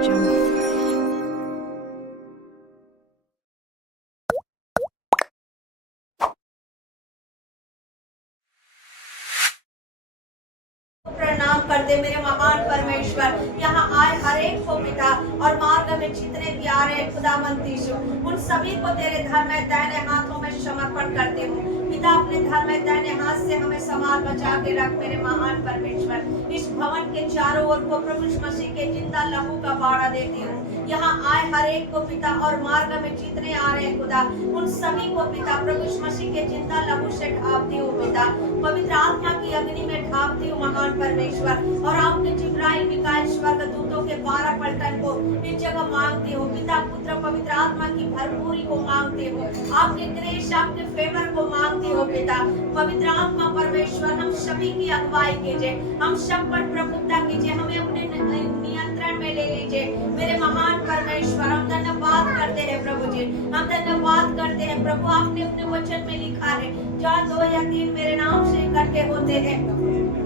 Jungle. प्रणाम करते मेरे महान परमेश्वर, यहाँ आए हर एक को पिता और मार्ग में जितने भी आ रहे खुदावंद यीशु, उन सभी को तेरे धर्म दाहिने हाथों में समर्पण करते हूँ पिता। अपने धर्म दाहिने हाथ से हमें संभाल बचा के रख मेरे महान परमेश्वर। इस भवन के चारों ओर को प्रभु यीशु मसीह के जिंदा लहू का बाड़ा देती हूँ। यहाँ आए हर एक को पिता और मार्ग में जितने आ रहे हैं खुदा, उन सभी को पिता प्रभु यीशु मसीह के जिंदा लहू से ढापती हूँ पिता। पवित्र आत्मा की अग्नि में ढापती हूँ महान परमेश्वर, और आपके जिब्राइल मिकाएल स्वर्गदूतों के 12 पलटन को इस जगह मांगती हूँ पिता। पुत्र पवित्र आत्मा की भरपूरी को मांगती हूँ, आपके ग्रेस आपके फेवर को मांगती हूँ पिता। पवित्र आत्मा परमेश्वर हम सभी की अगुवाई कीजिए, हम सब पर प्रभुता कीजिए, हमें अपने नियंत्रण में ले लीजिए मेरे महान परमेश्वर। हम धन्यवाद करते हैं प्रभु जी, हम धन्यवाद करते हैं प्रभु। आपने अपने वचन में लिखा है, जहाँ 2 या 3 मेरे नाम से इकट्ठे होते हैं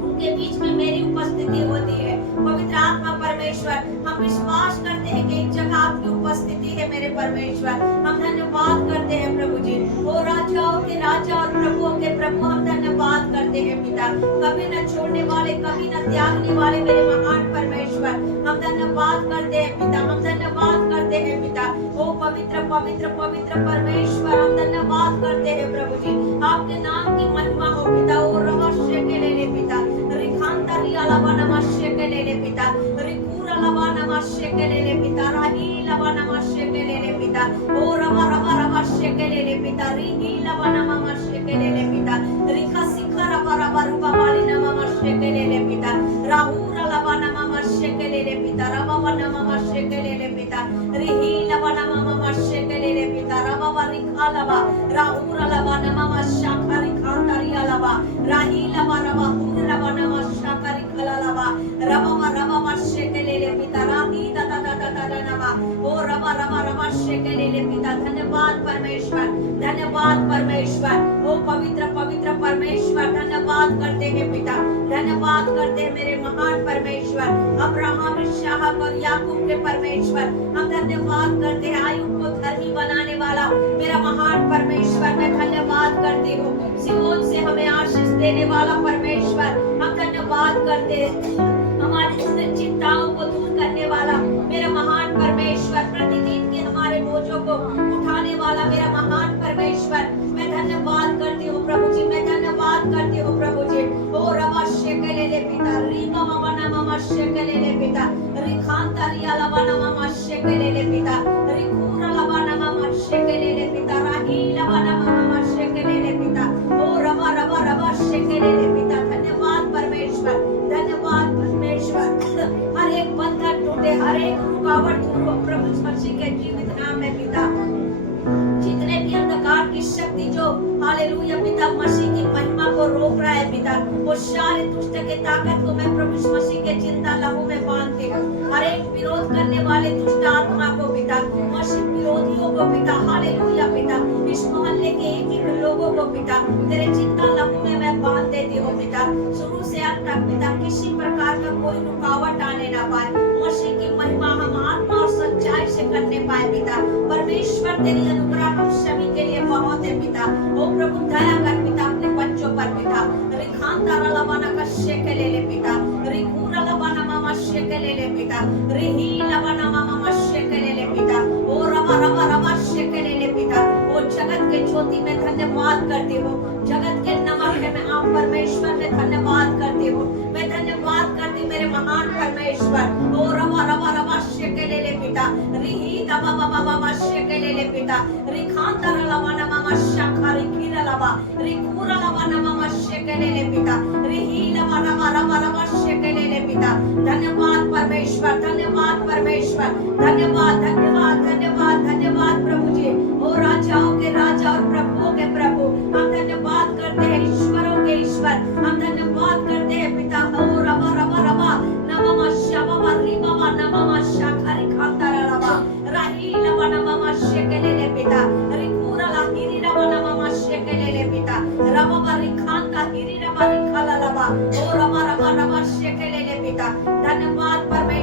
उनके बीच में मेरी उपस्थिति होती है। पवित्र आत्मा परमेश्वर, हम विश्वास करते हैं कि एक जगह आपकी उपस्थिति है मेरे परमेश्वर। हम धन्यवाद करते हैं प्रभु जी। ओ राजाओं के राजा और प्रभुओं के प्रभु, हम धन्यवाद करते हैं पिता। कभी न छोड़ने वाले, कभी न त्यागने वाले मेरे महान परमेश्वर, हम धन्यवाद करते हैं पिता, हम धन्यवाद करते हैं पिता। ओ पवित्र पवित्र पवित्र परमेश्वर, हम धन्यवाद करते हैं प्रभु जी। आपके नाम की महिमा हो पिता। ओ रहस्य के ले पिता, रिखांतरी अलवा नमस्य के ले पिता, रिपूर अलवा नमस्य के ले पिता, राही लवा नमस्य के ले पिता। ओ रवा रवा रवस्य के ले पिता, रिही लवा नमस्य के ले पिता, रिखा शिखर रवा रवा रूपा वाली नमस्य के ले पिता, राहूर लवा नमस्य के ले पिता, रवा नमस्य के ले पिता, रिही लवा नमस्य के ले पिता, रवा रिखा लवा राहूर लवा नमस्य खरी खांतरी लवा राही लवा रवा हूर लवा नमस्य खरी खला लवा रवा रवा मस्य के ले पिता, राही दादा दादा दादा नवा ओ रवा रवा रवस्य के ले पिता। धन्यवाद परमेश्वर, धन्यवाद परमेश्वर। ओ पवित्र पवित्र परमेश्वर, धन्यवाद करते हैं पिता, धन्यवाद करते हैं मेरे महान परमेश्वर। अब्राहम इसहाक और याकूब के परमेश्वर, हम धन्यवाद करते हैं। आयुब को धर्मी बनाने वाला मेरा महान परमेश्वर, मैं धन्यवाद करती हूँ। सिमोन से हमें आशीष देने वाला परमेश्वर, हम धन्यवाद करते हैं। हमारी चिंताओं को दूर करने वाला मेरा महान परमेश्वर, प्रतिदिन के हमारे बोझों को उठाने वाला मेरा महान परमेश्वर, मैं धन्यवाद करती हूँ प्रभु जी, मैं धन्यवाद करती हूँ प्रभु जी। ओ रवस्य के ले पिता, रीमा मवना ममस्य के ले पिता, रिखांतरिया लवना ममस्य के ले पिता, रिखूरा लवना ममस्य के ले पिता, राही लवना ममस्य के ले पिता। ओ रवा रवा रवस्य के ले पिता। धन्यवाद परमेश्वर, धन्यवाद परमेश्वर। हर एक बंधन टूटे, हर एक रुकावट दूर प्रभु मसीह के जीवित नाम में पिता। जितने भी अंधकार की शक्ति जो हालेलुया पिता मसीह की महिमा को रोक रहा है पिता, वो सारे दुष्ट के ताकत को मैं प्रभु मसीह के जिंदा लहू में बांधती हूँ। हर एक विरोध करने वाले दुष्ट आत्मा को पिता, मसीह विरोधियों को पिता, हालेलुया पिता, इस मोहल्ले के एक एक लोगों को पिता तेरे जिंदा लहू में मैं बांध देती हूँ पिता। शुरू से अंत तक पिता किसी प्रकार का कोई रुकावट आने ना पाए, मसीह की महिमा हम आत्मा और सच्चाई से करने पाए पिता। परमेश्वर तेरी अनुग्रह हम सभी के लिए बहुत है पिता। ओ प्रभु दया कर पिता अपने बच्चों पर पिता। रिखांतारा लवाना कश्य के ले पिता, रिकूरा लवाना ममश्य के ले पिता, रिही लवाना ममश्य के ले पिता। ओ रवा रवा रवश्य के ले पिता। ओ जगत के ज्योति में धन्यवाद करती हूँ, जगत के नमक है मैं आप परमेश्वर में धन्यवाद करती हूँ, मैं धन्यवाद करती मेरे महान परमेश्वर। ओ रवा रवा रवश्य के ले पिता, रिही दवा बाबा ममश्य के ले पिता, रिखांतारा लवाना ममश्य खरी खीरा लवा, रिकूरा लवाना ममश्य के ले पिता, रिही लवा रवा रवा रवश्य के ले पिता। धन्यवाद परमेश्वर, धन्यवाद परमेश्वर, धन्यवाद धन्यवाद धन्यवाद धन्यवाद प्रभु जी। ओ राजाओं के राजा और प्रभुओं के प्रभु, हम धन्यवाद करते हैं ईश्वरों के ईश्वर, हम धन्यवाद करते हैं पिता। ओ रवा रवा रवा नमः शवा रिमा नमः शाखरी खांतारा रवा राही लवा नमः शेके ले पिता, रिकूरा ला हिरी रवा नमः शेके ले पिता, रवा रिखांता हिरी रवा रिखाला लवा ओ रवा रवा रवा शेके ले पिता। धन्यवाद परमेश्वर।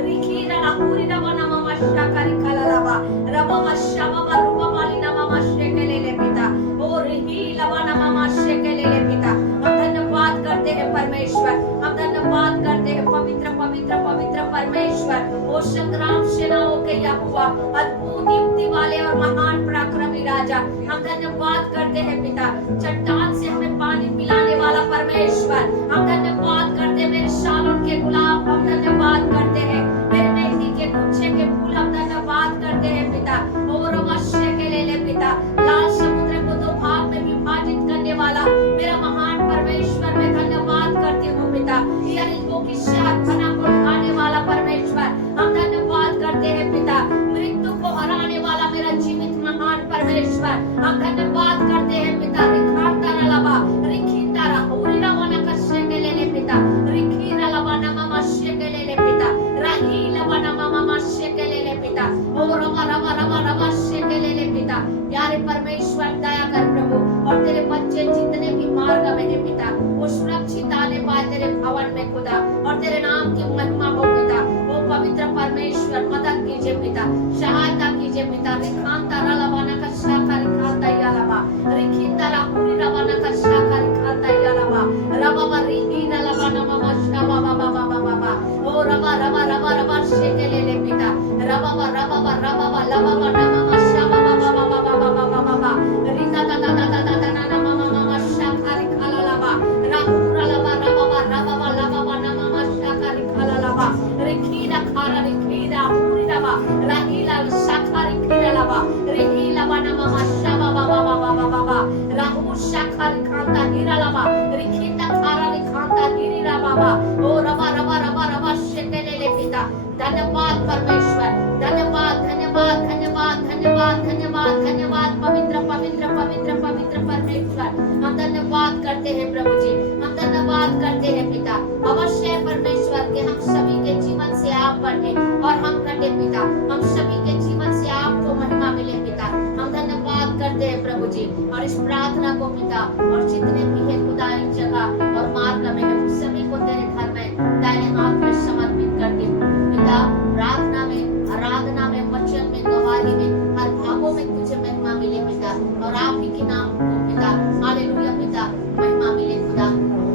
रिखीरा ला पूरी रवा नमा मशा करी खाला लावा रवा मशा बाबा रूपा वाली नमा मशे के ले पिता ओ रिही लवा नमा मशे के ले पिता। हम धन्यवाद करते हैं परमेश्वर, हम धन्यवाद करते हैं पवित्र पवित्र पवित्र परमेश्वर। ओ संग्राम सेनाओं के यहोवा, अद्भुत युक्ति वाले और महान पराक्रमी राजा, हम धन्यवाद करते हैं पिता। चट्टान से हमें पानी पिलाने वाला परमेश्वर, हम धन्यवाद करते हैं। मेरे शालोन के गुलाब हम धन्यवाद करते हैं। मेरे मेहंदी के गुच्छे के फूल हम धन्यवाद करते हैं पिता। और अवश्य के ले पिता, लाल समुद्र को दो भाग में विभाजित करने वाला मेरा महान परमेश्वर, मैं धन्यवाद करती हूँ पिता। यरीहो की शहर बना को उठाने वाला परमेश्वर, हम धन्यवाद करते हैं पिता। मृत्यु को हराने वाला मेरा जीवित महान परमेश्वर, हम धन्यवाद करते हैं पिता। रिखाता रलावा रिखीता राहुरीला वाला कश्य के ले पिता, रिखीरा लवा नमा मश्य के ले पिता, राही लवा नमा मश्य के ले पिता, ओ रवा रवा रवा रवा शे के ले पिता। प्यारे परमेश्वर दया कर प्रभु, और तेरे बच्चे जितने भी मार्ग में है पिता, वो सुरक्षित आने पाए तेरे भवन में खुदा, और तेरे नाम की महिमा हो पिता। वो पवित्र परमेश्वर मदद कीजिए पिता, सहायता कीजिए पिता। रिखांता रलावाना का शाखा रिखांता यालावा, रिखिंता राहुरी रवाना का शाखा रिखांता यालावा, रवा रिही रलावाना ममा शावा बाबा बाबा बाबा, ओ रवा रवा रवा रवा शे के ले पिता, रवा रवा रवा लवा नमा शावा बाबा बाबा बाबा बाबा बाबा, रिता ता ता ता ता ता ना ममा ममा शाखा रिखाला लावा, राहुरा लवा रवा रवा लवा नमा शाखा रिखाला लावा, रिखीरा खारा रिखीरा पूरी रवा, राहीला शाखा रिखीरा लवा, रिहीला नमा शावा बाबा बाबा बाबा, राहु शाखा रिखांता हीरा लवा, रिखीता खारा रिखांता हीरा बाबा, ओ रवा रवा रवा रवा शेके ले पिता। धन्यवाद परमेश्वर, धन्यवाद धन्यवाद धन्यवाद धन्यवाद धन्यवाद धन्यवाद पवित्र पवित्र पवित्र पवित्र परमेश्वर, हम धन्यवाद करते हैं प्रभु जी, हम धन्यवाद करते हैं पिता। अवश्य परमेश्वर के हम सभी के जीवन से आप बढ़े और हम घटे पिता, हम सभी के जीवन से आपको महिमा मिले पिता। हम धन्यवाद करते हैं प्रभु जी, और इस प्रार्थना को पिता, और जितने भी है खुदा इस जगह और मार्ग में है, सभी को तेरे घर में दाहिने हाथ में समर्पित करती हूँ पिता। प्रार्थना में, आराधना में, वचन में, गवाही में, हर भागों में तुझे महिमा मिले पिता, और आप ही के नाम को पिता, हालेलुया पिता, महिमा मिले खुदा,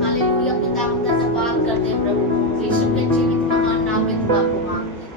हालेलुया पिता। हम धन्यवाद करते हैं प्रभु, यीशु के जीवित महान नाम में दुआ को मांगते हैं।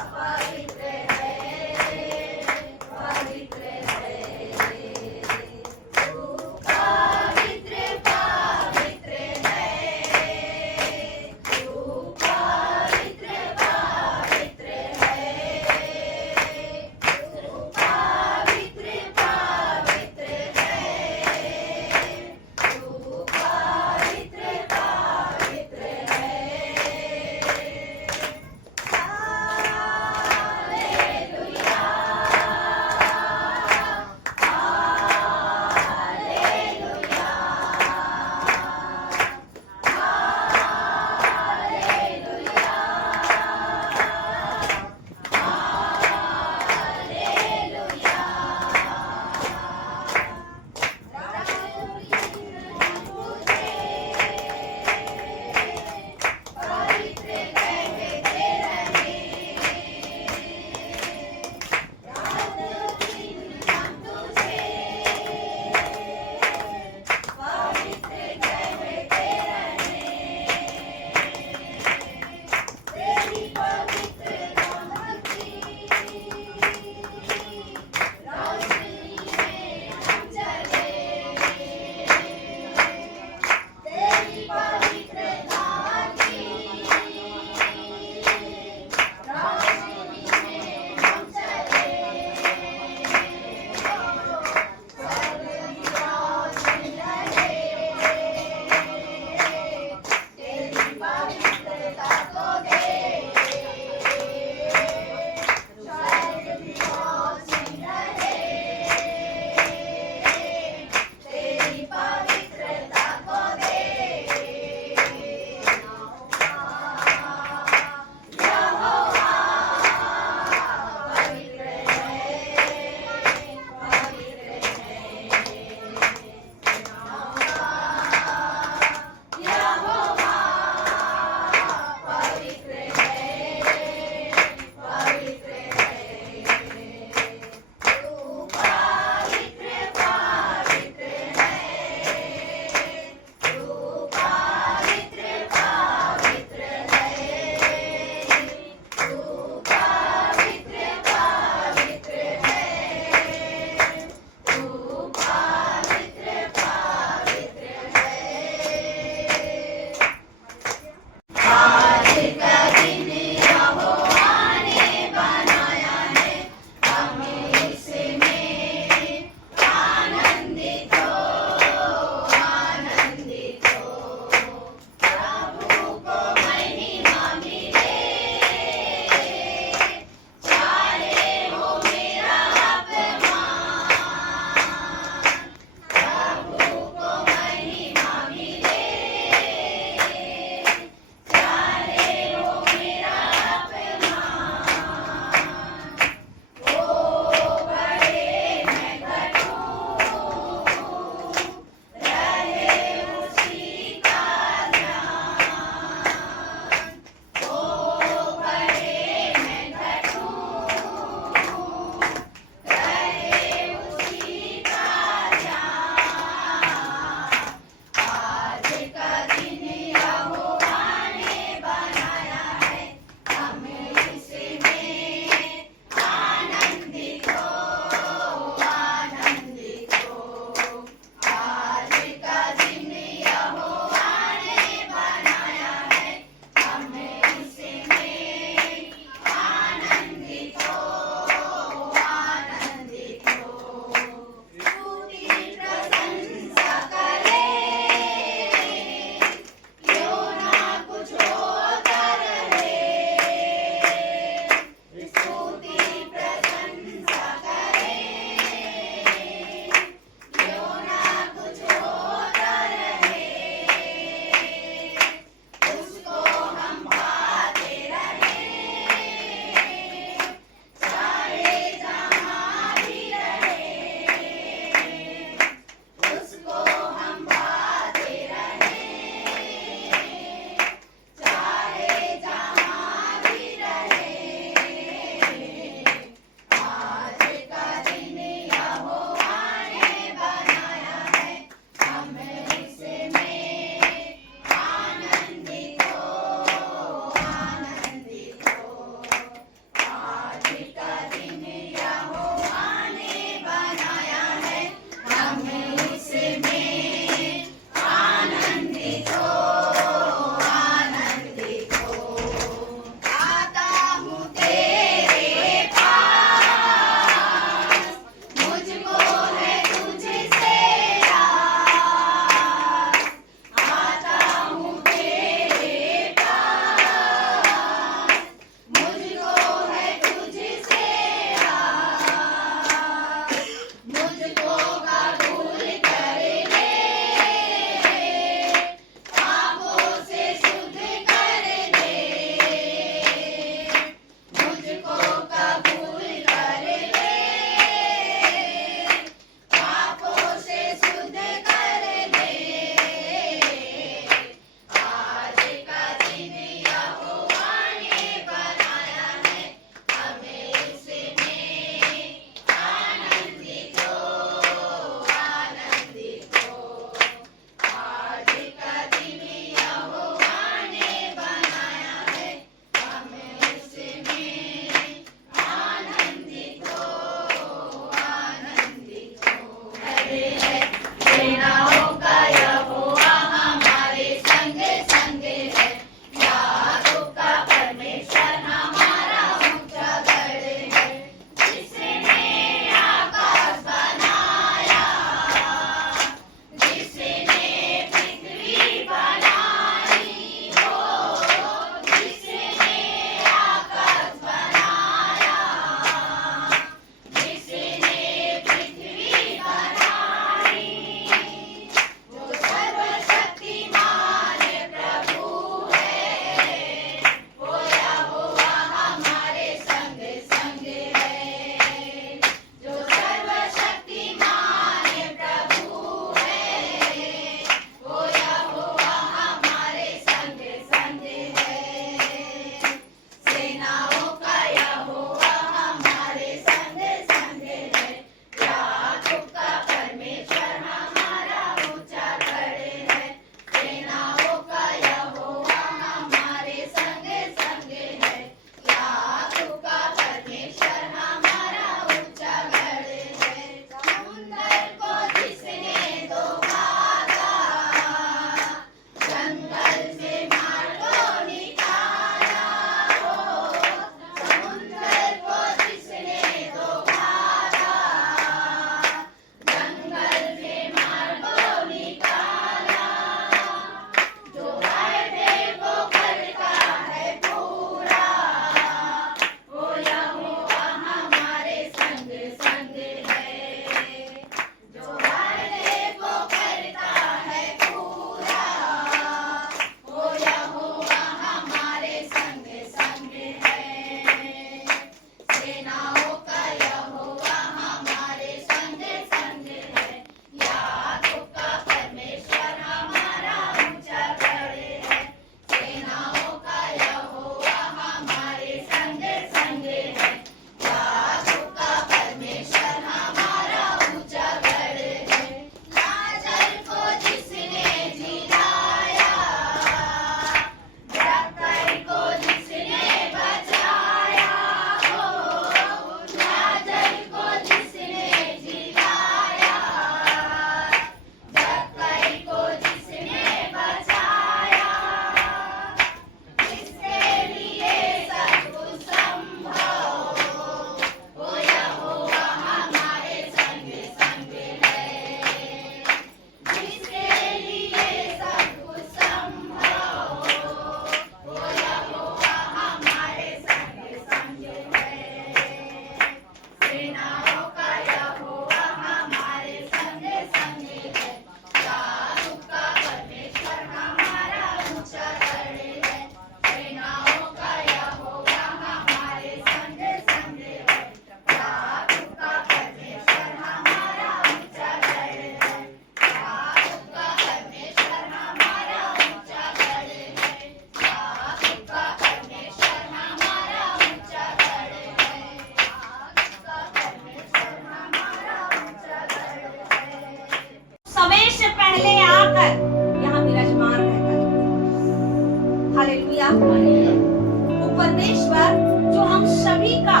वो परमेश्वर जो हम सभी का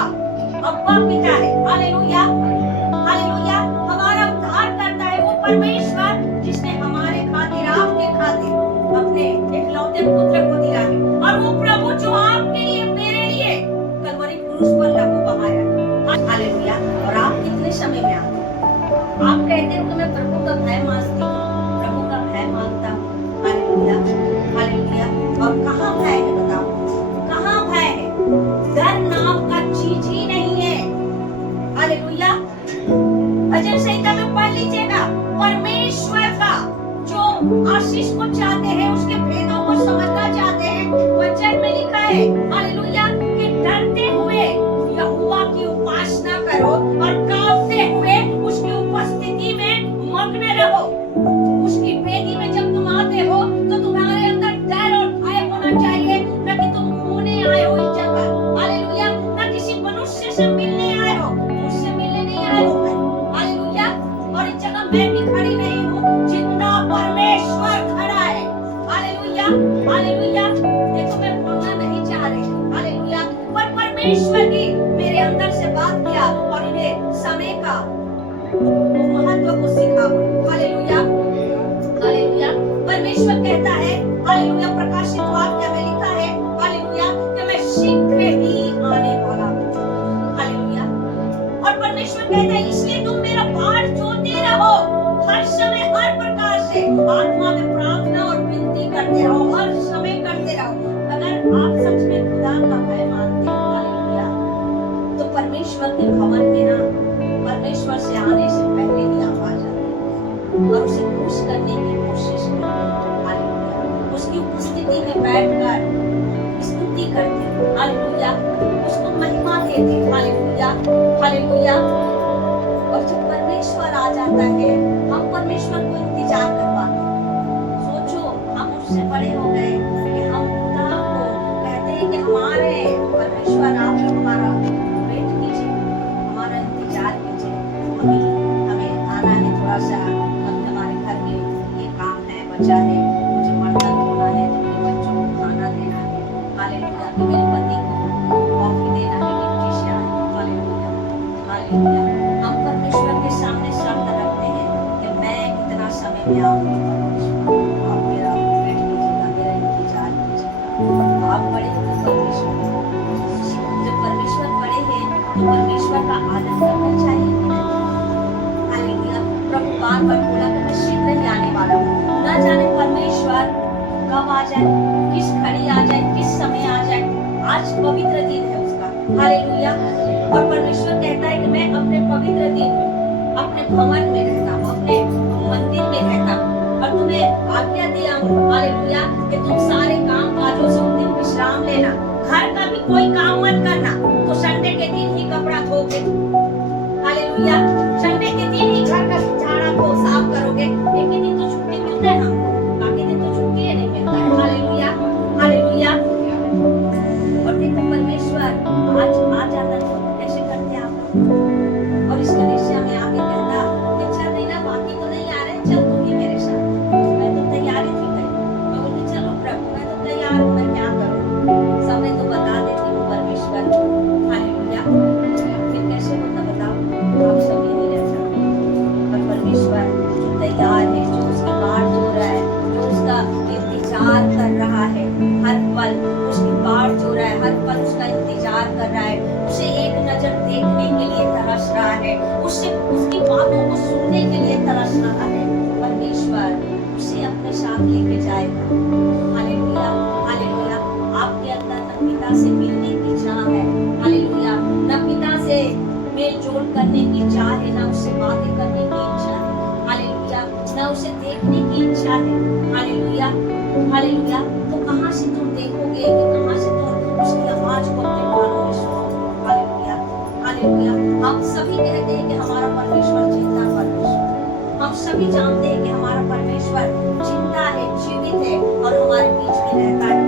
अब्बा पिता है, हालेलुया, हालेलुया, हमारा उद्धार करता है। वो परमेश्वर जिसने हमारे खातिर, आपके खातिर अपने इकलौते पुत्र को दिया है, और वो प्रभु जो आपके लिए, मेरे लिए कलवरी क्रूस पर लहू बहाया, हालेलुया। और आप कितने समय में आते हैं? आप कहते हो कि मैं प्रभु का भय मानती हूँ, प्रभु का भय मानता हूँ, हालेलुया, हालेलुया। और कहाँ भय है बताओ, कहाँ भय है? डर नाम का चीज ही नहीं है, हालेलुया। भजन संहिता में पढ़ लीजिएगा, परमेश्वर का जो आशीष को चाहते हैं, उसके भेदों को समझना चाहते हैं, वचन में लिखा है, हालेलुया, कि डरते हुए यहोवा की उपासना करो और कांपते हुए उसकी उपस्थिति में मग्न रहो। उसकी वेदी में जब तुम आते हो तो तुम्हारे अंदर डर और भय होना चाहिए, न कि तुम होने आए हो इस जगह, हालेलुया, न किसी मनुष्य से मिलने आए हो, मुझसे मिलने नहीं आए हो, हालेलुया। और इस जगह मैं भी खड़ी नहीं हूँ, जितना परमेश्वर खड़ा है, हालेलुया, हालेलुया। देखो मैं बोलना नहीं चाह रही, हालेलुया, पर परमेश्वर ने मेरे अंदर से बात किया और इन्हें समय का महत्व को सिखा, हालेलुया, हालेलुया। परमेश्वर कहता है, हालेलुया, प्रकाशित वाक्य में लिखा है, हालेलुया, कि मैं शीघ्र ही आने वाला हूँ, हालेलुया। और परमेश्वर कहता है, इसलिए तुम मेरा बाट जोते रहो, हर समय हर प्रकार से आत्मा में प्रार्थना और विनती करते रहो, हर समय करते रहो। अगर आप सच में खुदा का भय मानते हो, हालेलुया, तो परमेश्वर के भवन में ना परमेश्वर से आने से पहले ही आप आ जाते हैं और उसे खुश करने की कोशिश करते हैं, हालेलुया। उसकी उपस्थिति में बैठकर स्तुति करते हैं, हालेलुया, उसको महिमा देते हैं, हालेलुया, हालेलुया। और जब परमेश्वर आ जाता है, हम परमेश्वर को इंतजार करवाते हैं। सोचो, हम उससे बड़े हो गए कि हम खुदा को कहते हैं कि हमारे परमेश्वर आप हमारा वेट कीजिए, हमारा इंतजार कीजिए, हमें आना है, थोड़ा सा अभी हमारे घर में ये काम है, बचा है, मुझे बर्तन धोना है, मेरे बच्चों को खाना देना है, हालेलुया, कि मेरे पति को कॉफी देना है, ड्यूटी से आए, हालेलुया, हालेलुया। हम परमेश्वर के सामने शर्त रखते हैं कि मैं इतना समय में आऊंगा, आप मेरा वेट कीजिएगा, मेरा इंतजार कीजिएगा। आप बड़े हो परमेश्वर, जब परमेश्वर बड़े हैं तो परमेश्वर का आदर करना चाहिए, हालेलुया। प्रभु बार बार बोला कि मैं शीघ्र ही आने वाला हूँ। न जाने परमेश्वर कब आ जाए, किस घड़ी आ जाए, किस समय आ जाए। आज पवित्र दिन है उसका, हालेलुया। और परमेश्वर कहता है कि मैं अपने पवित्र दिन में अपने भवन में रहता हूँ, अपने मंदिर में रहता हूँ, और तुम्हें आज्ञा दिया हूँ, हालेलुया, कि तुम सारे काम काजों से उस दिन विश्राम लेना, घर का भी कोई काम मत करना। तो संडे के दिन ही कपड़ा धोगे, हालेलुया, संडे के दिन ही घर का झाड़ा को साफ करोगे। एक ही दिन तो छुट्टी मिलता है हमको, बाकी दिन तो छुट्टी नहीं मिलता है, हालेलुया, हालेलुया। और देखो परमेश्वर आज आ जाता है, कैसे करते आप लोग? और इस कलीसिया में आके कहता कि चल नहीं ना, बाकी तो नहीं आ रहे, चल तू ही मेरे साथ। मैं तो तैयारी थी भाई, मैं बोली चलो प्रभु, मैं तो तैयार हूँ, मैं क्या करूँ, समय तो बता देती हूँ परमेश्वर, हालेलुया। फिर कैसे होता बताओ, आप सब यही रह सकते, पर परमेश्वर जो तैयार है, जो उसकी बाट जो रहा है, जो उसका इंतजार कर रहा है, हर पल उसकी बाट जो रहा है, हर पल उसका इंतजार कर रहा है, उसे एक नजर देखने के लिए तरस रहा है, उससे उसकी बातों को सुनने के लिए तरस रहा है। परमेश्वर उसे अपने साथ लेके जाएगा, हालेलुया, हालेलुया। आपके अंदर न पिता से मिलने की चाह है, हालेलुया, न पिता से मेल जोल करने की चाह है, न उससे बातें करने की इच्छा है, हालेलुया, न उसे देखने की इच्छा है, हालेलुया, हालेलुया। तो कहाँ से तुम देखोगे, कि कहाँ से तुम उसकी आवाज को अपने कानों में सुनोगे, हालेलुया, हालेलुया। हम सभी कहते हैं कि हमारा परमेश्वर जिंदा परमेश्वर, हम सभी जानते हैं कि हमारा परमेश्वर जिंदा है, जीवित है और हमारे बीच में रहता है।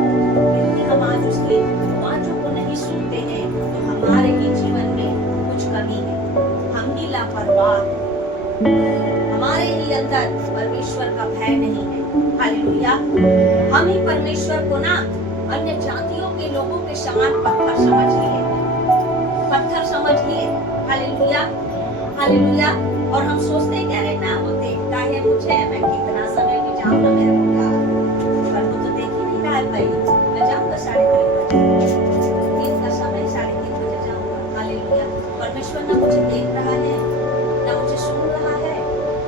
यदि हम आज उसकी आवाजों को नहीं सुनते हैं तो हमारे ही जीवन में कुछ कमी है, हम ही लापरवाह, हमारे ही अंदर परमेश्वर का भय नहीं है, हालेलुया। हम ही परमेश्वर को ना अन्य जातियों के लोगों के समान पत्थर समझ लिए, पत्थर समझ लिए। Hallelujah, hallelujah. और हम सोचते हैं कि अरे ना वो देखता है मुझे, मैं कितना समय भी जाऊँ ना मेरे को क्या, पर वो तो देख ही नहीं रहा है भाई। मैं जाऊँगा 3:30 बजे, दिन का समय 3:30 बजे जाऊँगा। हालेलुया। परमेश्वर ना मुझे देख रहा है, ना मुझे सुन रहा है।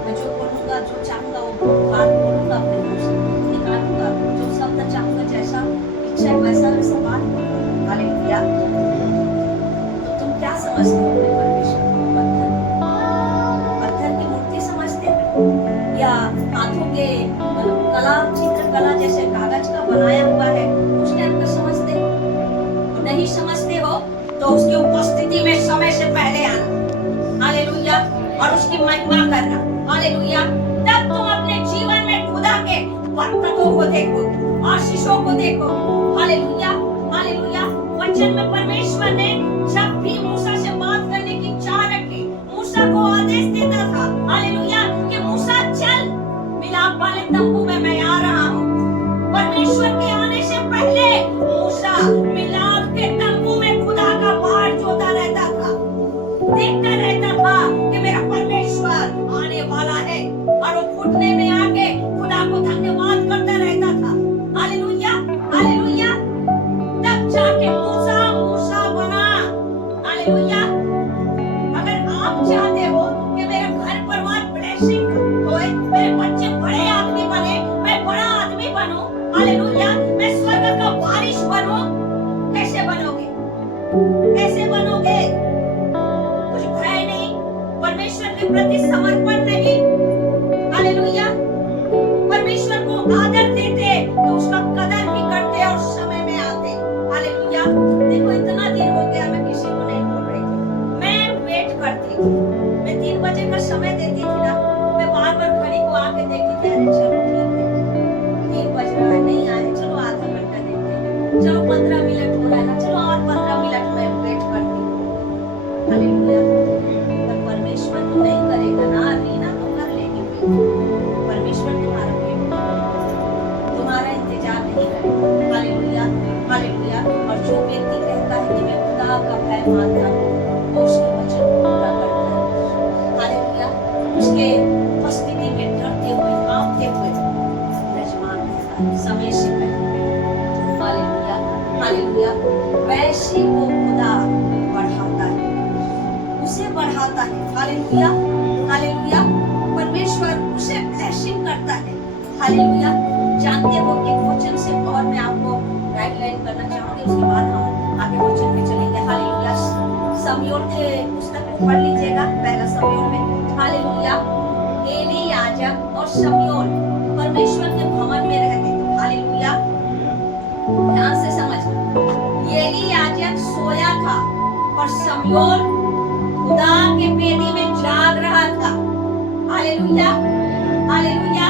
मैं जो बोलूँगा, जो चाहूँगा वो बात बोलूँगा, अपने मुंह से निकालूंगा, जो शब्द चाहूँगा, जैसा इच्छा है वैसा वैसा बात बोलूँगा। हालेलुया। तो तुम क्या समझते हो अपने परमेश्वर को? पत्थर की मूर्ति समझते हो, या हाथों के कला, चित्रकला जैसे कागज का बनाया हुआ है उसके अंदर समझते हो? तो नहीं समझते हो तो उसकी उपस्थिति में समय से पहले आना। हालेलुया। और उसकी महिमा करना। हालेलुया। तब तुम अपने जीवन में खुदा के बरकतों को देखोगे, आशीषों को देखोगे। Hallelujah, hallelujah. वचन में परमेश्वर ने जब भी मूसा से बात करने की चाह रखी, मूसा को आदेश देता था, हालेलुया, कि मूसा चल, मिलाप वाले तंबू में मैं आ रहा हूँ। परमेश्वर के आने से पहले मूसा मिलाप के तंबू में खुदा का बाढ़ जोता रहता था, देखता रहता था कि मेरा परमेश्वर आने वाला है, और वो घुटने में आके खुदा को धन्यवाद करता रहता था। Hallelujah, hallelujah. तब जाके मूसा मूसा बना। हालेलुया। अगर आप चाहते हो कि मेरा घर परिवार ब्लेसिंग होए, मेरे बच्चे बड़े आदमी बने, मैं बड़ा आदमी बनूं, हालेलुया, मैं स्वर्ग का वारिस बनूं, कैसे बनोगे? कैसे बनोगे? कुछ भय नहीं, परमेश्वर के प्रति समर्पण नहीं, हालेलुया, परमेश्वर को आदर देते तो उसका कदर भी करते और समय में आते। हालेलुया। देखो इतना दिन हो गया मैं किसी को नहीं बोल रही थी, मैं वेट करती थी, मैं 3 बजे का समय देती थी ना, मैं बार-बार घड़ी को आके देखती थी, अरे चलो ठीक है 3 बज रहा है, नहीं आए, चलो आधा घंटा देखते हैं, चलो 15 मिनट हो रहा है ना, चलो और 15 मिनट में वेट करती हूँ। हालेलुया। पर परमेश्वर तो नहीं करेगा ना, रीना तो कर लेगी वेट, परमेश्वर तुम्हारा वेट, तुम्हारा इंतजार नहीं करेगा। Hallelujah, hallelujah. और जो व्यक्ति कहता है कि मैं खुदा का भय मानता हूँ, वो उसके वचन को पूरा करता है। हालेलुया। उसके उपस्थिति में डरते हुए, कांपते हुए यजमान रहता है समय से पहले। Hallelujah, hallelujah. वैसे वो खुदा बढ़ाता है, उसे बढ़ाता है। Hallelujah, hallelujah. परमेश्वर उसे ब्लेसिंग करता है। हालेलुया। जानते हो कि वचन से और मैं आपको गाइडलाइन करना चाहूंगी, उसके बाद हम आगे वचन में चलेंगे। हालेलुया। शमूएल के पुस्तक पढ़ लीजिएगा, पहला शमूएल में। हालेलुया। एली याजक और शमूएल परमेश्वर के भवन में रहते थे। हालेलुया। ध्यान से समझना, एली याजक सोया था और शमूएल खुदा के बेदी में जाग रहा था। Hallelujah, hallelujah.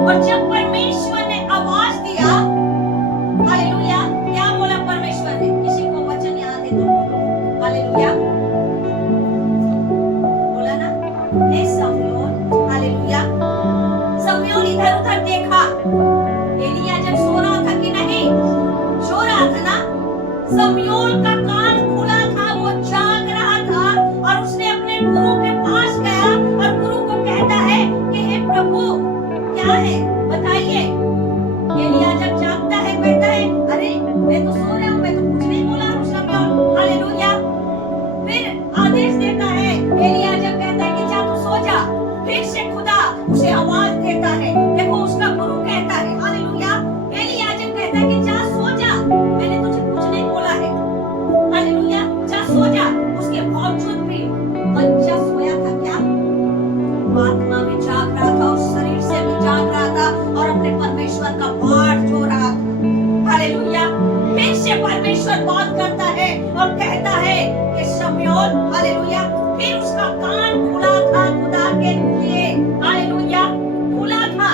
और जब परमेश्वर ने आवाज दिया, हालेलुया, क्या बोला परमेश्वर ने? किसी को वचन याद है तो बोलो। हालेलुया। बोला ना, हे शमूएल। हालेलुया। शमूएल इधर उधर देखा, एली याजक सो रहा था कि नहीं? सो रहा था ना। शमूएल का कान खुला था, वो जाग रहा था, और उसने अपने गुरु के पास गया और गुरु को कहता है कि हे प्रभु क्या है बताइए। एली याजक जागता है, कहता है अरे मैं तो सो रहा हूँ, मैं तो कुछ नहीं बोला हूँ शमूएल। हालेलुया। फिर आदेश देता है, एली याजक कहता है कि जा तू सो जा। फिर से खुदा उसे आवाज देता है, देखो उसका गुरु कहता है, हालेलुया, एली याजक कहता है कि जा सो जा, मैंने तुझे कुछ नहीं बोला है। हालेलुया, जा सो जा। उसके बावजूद भी बच्चा सोया था क्या? आत्मा में जाग रहा था और शरीर से भी जाग रहा था और अपने परमेश्वर का पाठ जो रहा था। हालेलुया। फिर से परमेश्वर बात करता है और कहता है कि शमूएल, हालेलुया, फिर उसका कान खुला था खुदा के लिए। हालेलुया, खुला था।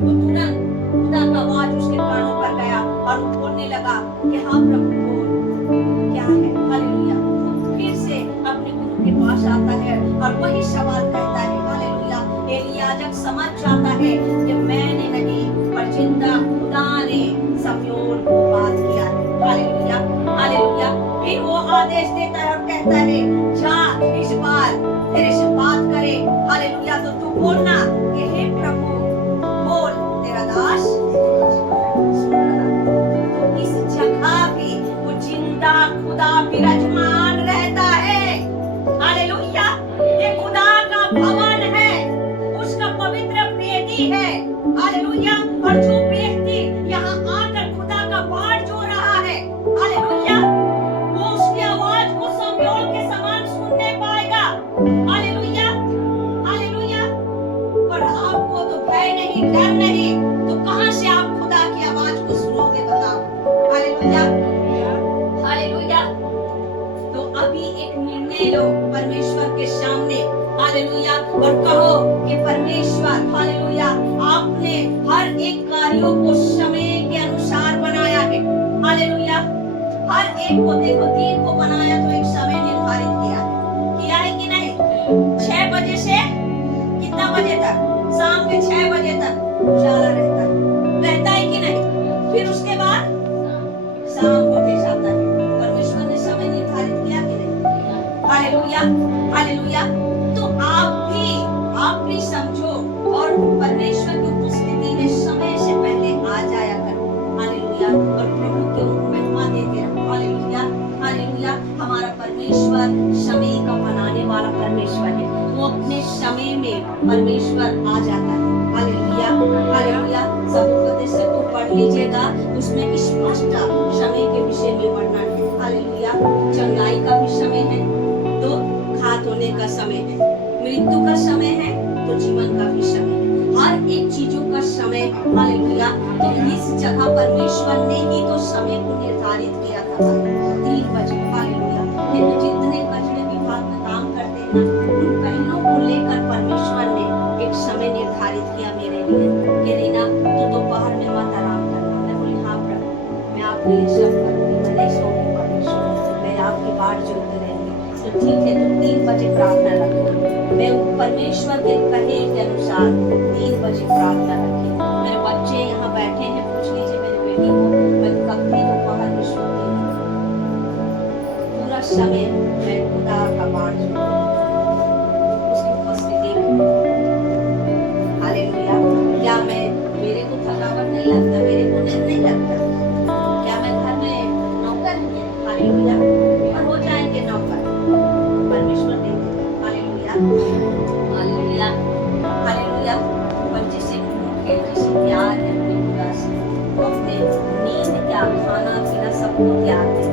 तो तुरंत खुदा का आवाज उसके कानों पर गया और वो बोलने लगा कि हाँ प्रभु बोल, क्या है? हालेलुया। फिर से अपने गुरु के पास आता है और वही सवाल कहता है। हालेलुया। एली याजक समझ जाता है कि मैंने नहीं, पर जिंदा खुदा ने शमूएल को कहता है जा इस बार तेरे से बात करे, हालेलुया, तो तू बोलना कि हे प्रभु बोल, तेरा दास सुन रहा। तो इस जगह भी वो जिंदा खुदा विराजमान रहता है, हालेलुया। ये खुदा का भवन है, उसका पवित्र वेदी है, हालेलुया। और जो व्यक्ति यहाँ आकर खुदा का पाठ जो रहा है, हालेलुया, वो उसकी आवाज को समयोल के समान सुनने पाएगा, हालेलुया, हालेलुया। पर आपको तो भय नहीं, डर नहीं, तो कहां से आप खुदा की आवाज को सुनोगे बताओ, हालेलुया, हालेलुया। तो अभी एक निर्णय लो परमेश्वर के सामने, हालेलुया, और कहो कि परमेश्वर, हालेलुया, आपने हर एक कार्यों को समय के अनुसार बनाया है, हालेलुया। हर एक को देखो, दिन को बनाया तो एक समय निर्धारित किया है कि नहीं? 6 बजे से कितना बजे तक? शाम के 6 बजे तक उजाला रहता है कि नहीं? फिर उसके बाद शाम होते जाता है। परमेश्वर ने समय निर्धारित किया कि नहीं? Hallelujah, hallelujah. तो आप भी समझो और परमेश्वर की उपस्थिति में समय से पहले आ जाया करो, हालेलुया, और प्रभु की महिमा देते रहो, हालेलुया, हालेलुया। हमारा परमेश्वर समय का बनाने वाला परमेश्वर है, वो अपने समय में परमेश्वर आ जाता है, हालेलुया, हालेलुया। सबोपदेश से तो पढ़ लीजिएगा, उसमें स्पष्ट समय के विषय में वर्णन है, हालेलुया। चंगाई का भी समय है तो घात होने का समय है, मृत्यु का समय है तो जीवन का भी समय है, हर एक चीजों का समय, हालेलुया। तो इस जगह परमेश्वर ने ही तो समय को निर्धारित किया था 3 बजे, हालेलुया। लेकिन जितने कचरे विभाग में काम करते हैं उन बहनों को लेकर परमेश्वर ने एक समय निर्धारित किया मेरे लिए कि रीना तो दोपहर में मत आराम करना। मैं बोली हाँ प्रभु, मैं आपके लिए सब करूंगी, मैं नहीं सोऊंगी परमेश्वर, मैं आपकी बाट जोड़ती रहेंगी। तो ठीक है, तो 3 बजे प्रार्थना रखो, मैं परमेश्वर के कहे के अनुसार 3 बजे प्रार्थना रखी। मेरे बच्चे यहाँ बैठे हैं, पूछ लीजिए मेरी बेटी को, मैं कभी दोपहर में सोती नहीं, पूरा समय मैं खुदा का बाट उसकी उपस्थिति में, हालेलुया। क्या मेरे को थकावट नहीं लगता, मेरे को नींद नहीं लगता? क्या मैं घर में नौकर नहीं है? हालेलुया, और हो जाएंगे नौकर, परमेश्वर देंगे, हालेलुया, हालेलुया, हालेलुया। पर जिसे प्यार है अपने खुदा से, वो अपने नींद क्या, खाना पीना सबको त्याग दे,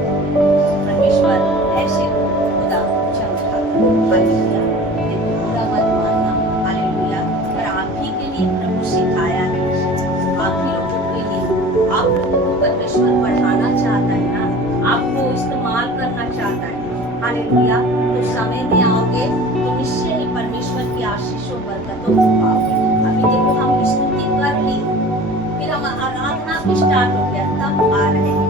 परमेश्वर ऐसे खुदा चलता, हालेलुया। देखो पूरा मत मानना, हालेलुया। पर आप ही के लिए प्रभु सिखाया है, आप ही लोगों के लिए, आप लोगों को परमेश्वर बढ़ाना चाहता है ना, आपको इस्तेमाल करना चाहता है, हालेलुया। तो समय में आओगे तो निश्चय ही परमेश्वर की आशीष और बरकतों को पाओगे। अभी देखो हम स्तुति कर ली, फिर हम आराधना भी स्टार्ट हो गया, तब आ रहे हैं,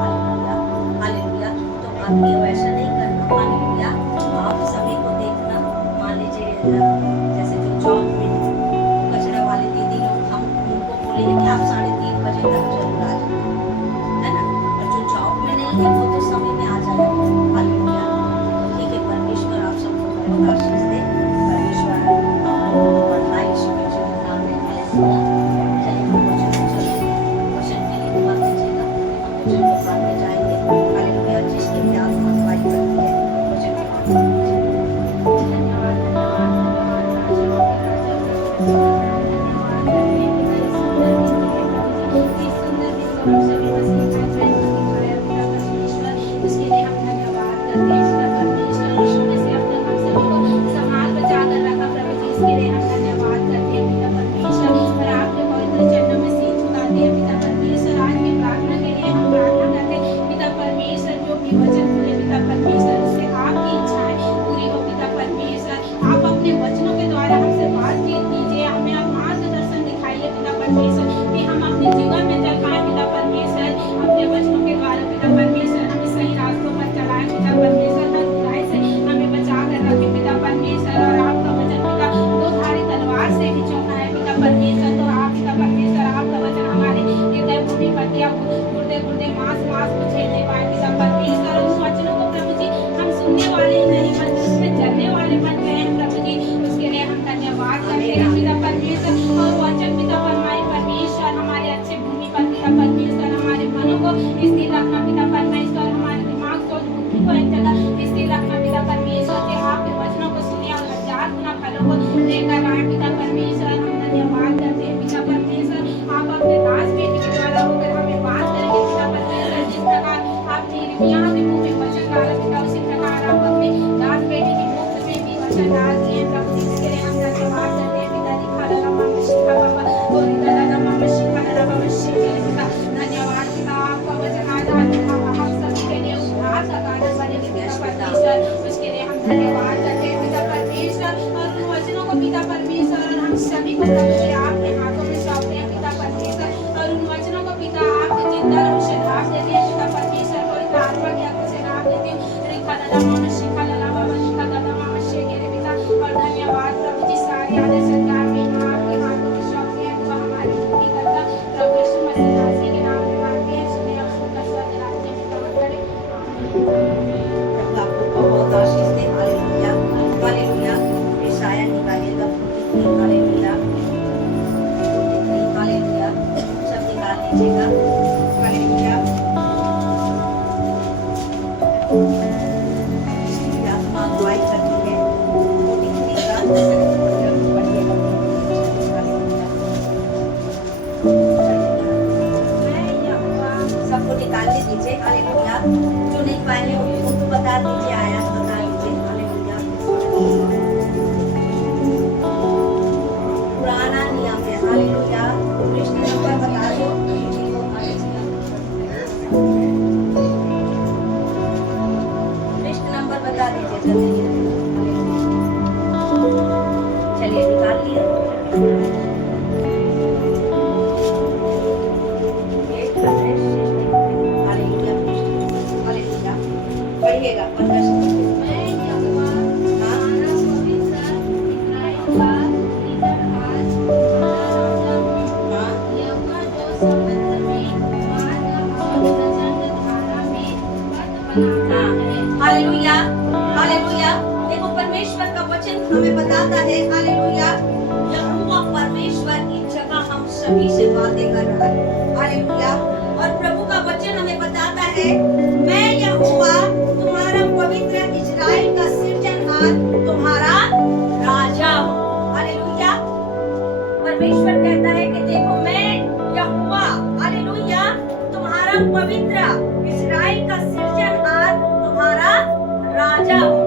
हालेलुया, हालेलुया। तो अभी वैसा नहीं करना, हालेलुया। आप समय को देखना, मान लीजिए जैसे जो जॉब में कचरा वाली दीदी लोग, हम उनको बोलेंगे कि आप 3:30 बजे तक जरूर आ जाए, है ना। और जो जॉब में नहीं है वो तो समय में आ जाए, हालेलुया। ठीक है, परमेश्वर आप सबको बहुत आशीष दे, परमेश्वर आपको बढ़ाए ईश्वर के नाम में, हालेलुया। चलिए हम वचन के लिए दुआ कीजिएगा, हम वचन के साथ में जाएंगे, हालेलुया। जिसकी भी आत्मा अगुवाई करती है वचन के साथ में इसके रखना पिता परमेश्वर, हमारे दिमाग सोच बुद्धि को एक जगह स्थिर रखना पिता परमेश्वर, कि आपके वचनों को सुने और 1000 गुना फलों को लेकर आए पिता परमेश्वर। हम धन्यवाद करते हैं पिता परमेश्वर, आप अपने दास बेटे के द्वारा होकर हमें बात करेंगे पिता परमेश्वर। जिस प्रकार आपने यिर्मयाह के मुंह में वचन डाला पिता, उसी प्रकार आप अपने दास बेटे के मुख में भी वचन डाल दिए प्रभु, जिसके लिए हम धन्यवाद करते हैं पिता। दिखा लगा मामा शिखा बाबा और लगा मामा शिखा लगा बाबा शिखे पिता। धन्यवाद पिता, आपका वचन आधार हम सभी के लिए उद्धार का कारण बनेगी पिता परमेश्वर, उसके लिए हम धन्यवाद करते हैं पिता परमेश्वर। और उन वचनों को पिता परमेश्वर और हम सभी को प्रभु आपके हाथों में सौंपते हैं पिता परमेश्वर, और उन वचनों को पिता आपके जिंदा रूह से ढाप देते हैं पिता परमेश्वर, और आत्मा के आत्मा से ढाप देते हैं। रिखा लगा मामा शिखा लगा बाबा शिखा लगा मामा शेखे पिता। और धन्यवाद प्रभु जी, सारी आदर सत्कार में आपके हाथों में सौंपते हैं, तो हमारी मुक्ति करता प्रभु यीशु मसीह नासरी के नाम में मांगते हैं, सुने और सुनकर स्वर्ग राज्य में प्रवेश करें। आपको बहुत आशीष दे। Hallelujah hallelujah. यशाया निकालिएगा, हालेलुया हालेलुया, सब निकाल लीजिएगा। हालेलुया। इसकी आत्मा अगुवाई करती है, सबको निकालने दीजिए। हालेलुया। जो नहीं पाए उनको बता दीजिए, आयात बता दीजिए। हालेलुया। पुराना नियम है। हालेलुया। कृष्ण नंबर बता दो। कृष्ण नंबर बता दीजिए जल्दी। चलिए निकाल लिए। पढ़िएगा 15 से। Hallelujah hallelujah. देखो परमेश्वर का वचन हमें बताता है, हालेलुया, यहोवा परमेश्वर की जगह हम सभी से बातें कर रहा है। हालेलुया। और प्रभु का वचन हमें बताता है, मैं यहोवा तुम्हारा पवित्र इस्राएल का सृजनहार तुम्हारा राजा हूँ। हालेलुया। परमेश्वर कहता है कि देखो मैं यहोवा, हालेलुया, तुम्हारा पवित्र इस्राएल का सृजनहार तुम्हारा राजा हूँ।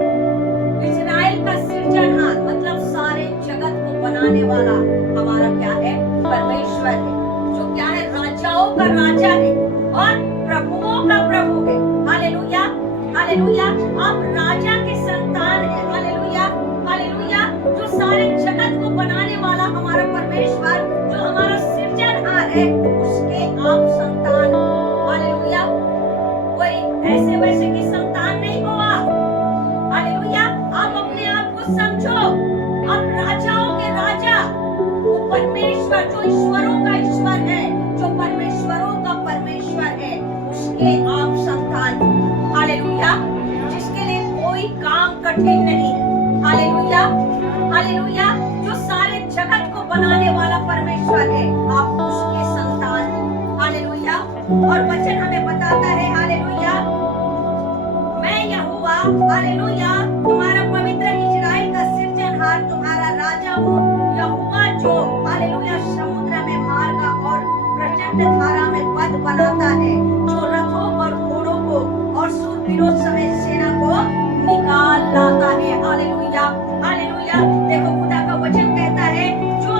इस्राएल का सृजनहार मतलब सारे जगत को बनाने वाला हमारा क्या है? परमेश्वर है, जो क्या है? राजाओं का राजा है और प्रभुओं का प्रभु है। Hallelujah hallelujah. आप राजा के संतान हैं। Hallelujah hallelujah. जो सारे जगत को बनाने वाला हमारा परमेश्वर, जो हमारा सृजनहार है, उसके आप संतान। हालेलुया। कोई ऐसे वैसे की संतान नहीं हो आप। हालेलुया। आप अपने आप को समझो, आप राजाओं के राजा, वो परमेश्वर जो ईश्वरों का ईश्वर है, जो परमेश्वरों का परमेश्वर है, उसके आप संतान। हालेलुया। जिसके लिए कोई काम कठिन नहीं है। Hallelujah hallelujah. जो सारे जगत को बनाने वाला परमेश्वर है, आप उसके संतान। हालेलुया। और वचन हमें बताता है, हालेलुया, मैं यहोवा, हालेलुया, तुम्हारा पवित्र इस्राएल का सृजनहार तुम्हारा राजा हूँ। यहोवा जो, हालेलुया, समुद्र में मार्ग और प्रचंड धारा में पथ बनाता है, जो रथों और घोड़ों को और शूरवीरों समेत सेना को निकाल लाता है। Hallelujah hallelujah. देखो खुदा का वचन कहता है, जो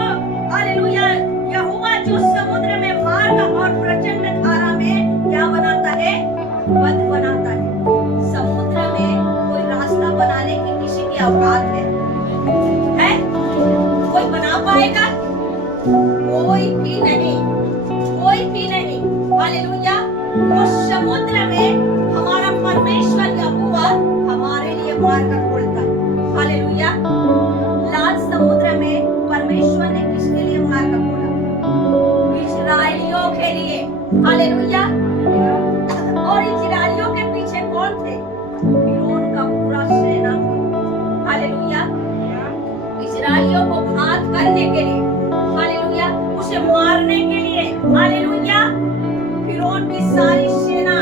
हालेलुया यहोवा जो समुद्र में मार्ग और प्रचंड धारा में क्या बनाता है? पथ बनाता है। समुद्र में कोई रास्ता बनाने की किसी की औकात है? कोई बना पाएगा? कोई भी नहीं, कोई भी नहीं। हालेलुया। वो समुद्र में हमारा परमेश्वर यहोवा हमारे लिए मार्ग खोलता। हालेलुया। लाल समुद्र में परमेश्वर ने किसके लिए मार्ग खोला? इस्राएलियों के लिए। हालेलुया। और इस्राएलियों के पीछे कौन थे? फिरौन का पूरा सेना। हालेलुया। इस्राएलियों को घात करने के लिए, हालेलुया, उसे मारने के लिए, हालेलुया, फिरौन की सारी सेना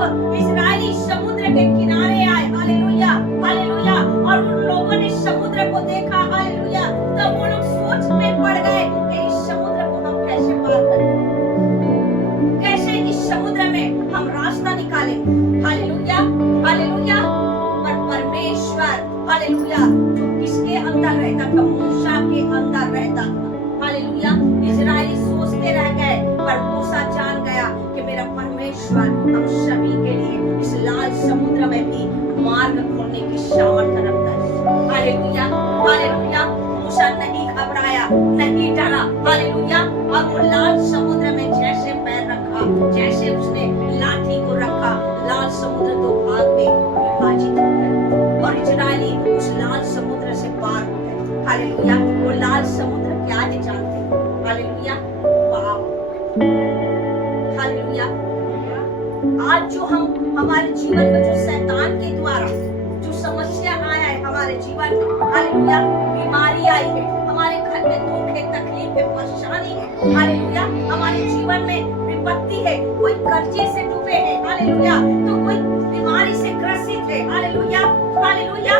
जब इस्राएली समुद्र के किनारे आए, हालेलुया हालेलुया, और उन लोगों ने समुद्र को देखा, हालेलुया, तब वो लोग सोच में पड़ गए कि इस समुद्र को हम कैसे पार करें, कैसे इस समुद्र में हम रास्ता निकालें, हालेलुया हालेलुया। पर परमेश्वर, हालेलुया, जो किसके अंदर रहता था? मूसा के अंदर रहता था, हालेलुया। इजरायली सोचते रह गए, पर मूसा जान गया कि मेरा परमेश्वर हम सभी के लिए इस लाल समुद्र में भी मार्ग खोलने की सामर्थ्य रखता है, हालेलुया हालेलुया। मूसा नहीं घबराया, नहीं डरा, हालेलुया। अब वो लाल समुद्र में जैसे पैर रखा, जैसे उसने लाठी को रखा, लाल समुद्र तो भाग में विभाजित हो गया और इजरायली उस लाल समुद्र से पार हो गए, हालेलुया। वो लाल समुद्र क्या है जानते हैं? हालेलुया, पाप, हालेलुया। आज जो हम हमारे जीवन में जो शैतान के द्वारा जो समस्या आया है हमारे जीवन में, हालेलुया, बीमारी आई है, हमारे घर में दुख है, तकलीफ है, परेशानी है, हालेलुया, हमारे जीवन में विपत्ति है, कोई कर्जे से डूबे हैं, हालेलुया, तो कोई बीमारी से ग्रसित है, हालेलुया हालेलुया,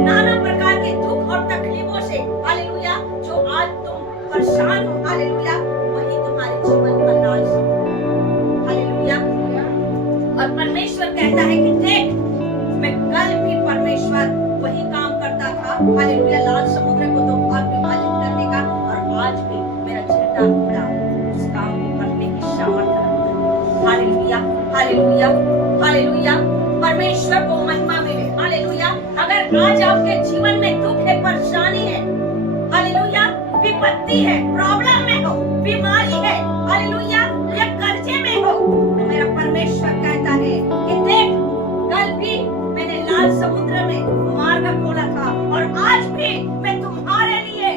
नाना प्रकार के दुख और तकलीफों से, हालेलुया, जो आज तुम परेशान हो, हालेलुया, वही तुम्हारे जीवन का लाल समुद्र, हालेलुया। और परमेश्वर कहता है कि देख, मैं कल भी परमेश्वर वही काम करता था, हालेलुया, लाल समुद्र को तो भाग विभाजित करने का, और आज भी मेरा झंडा उड़ा उस काम को करने की सामर्थ्य रखता है, हालेलुया हालेलुया हालेलुया। परमेश्वर को महिमा मिले, हालेलुया। अगर आज आपके जीवन में दुख है, परेशानी है, हालेलुया, विपत्ति है, प्रॉब्लम में हो, बीमारी है, हालेलुया, या कर्जे में हो, तो मेरा परमेश्वर कहता है कि देख, कल भी मैंने लाल समुद्र में मार्ग खोला था, और आज भी मैं तुम्हारे लिए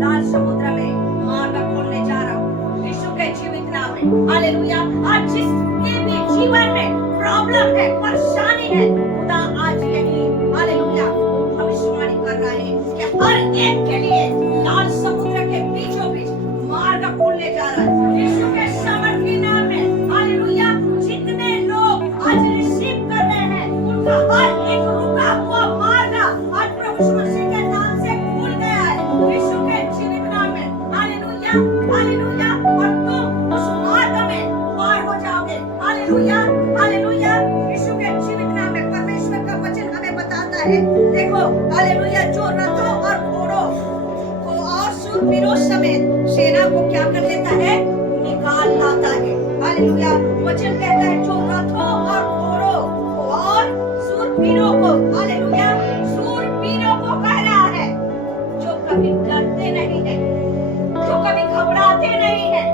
लाल समुद्र में मार्ग खोलने जा रहा हूँ, यीशु के जीवित नाम में, हालेलुया। आज जिसके भी जीवन में प्रॉब्लम है, परेशानी है, खुदा आज यही, हालेलुया, भविष्यवाणी कर रहा है कि हर एक के लिए लाल समुद्र के बीचों बीच मार्ग खोलने जा रहा है, यीशु के सामर्थ्य नाम में, हालेलुया। जितने लोग आज रिसीव कर रहे हैं, उनका हर एक रुका हुआ मार्ग आज प्रभु यीशु मसीह के नाम से खुल गया है, यीशु के जीवित नाम में, हालेलुया हालेलुया। और तुम उस मार्ग में पार हो जाओगे, हालेलुया हालेलुया, यीशु के जीवित नाम में। परमेश्वर का वचन हमें बताता है, देखो, हालेलुया, जो रथों और घोड़ों को और शूरवीरों समेत सेना को क्या कर लेता है? निकाल लाता है, हालेलुया। वचन कहता है जो रथों और घोड़ों को और शूरवीरों को, हालेलुया, शूरवीरों को कह रहा है, जो कभी डरते नहीं है, जो कभी घबराते नहीं है,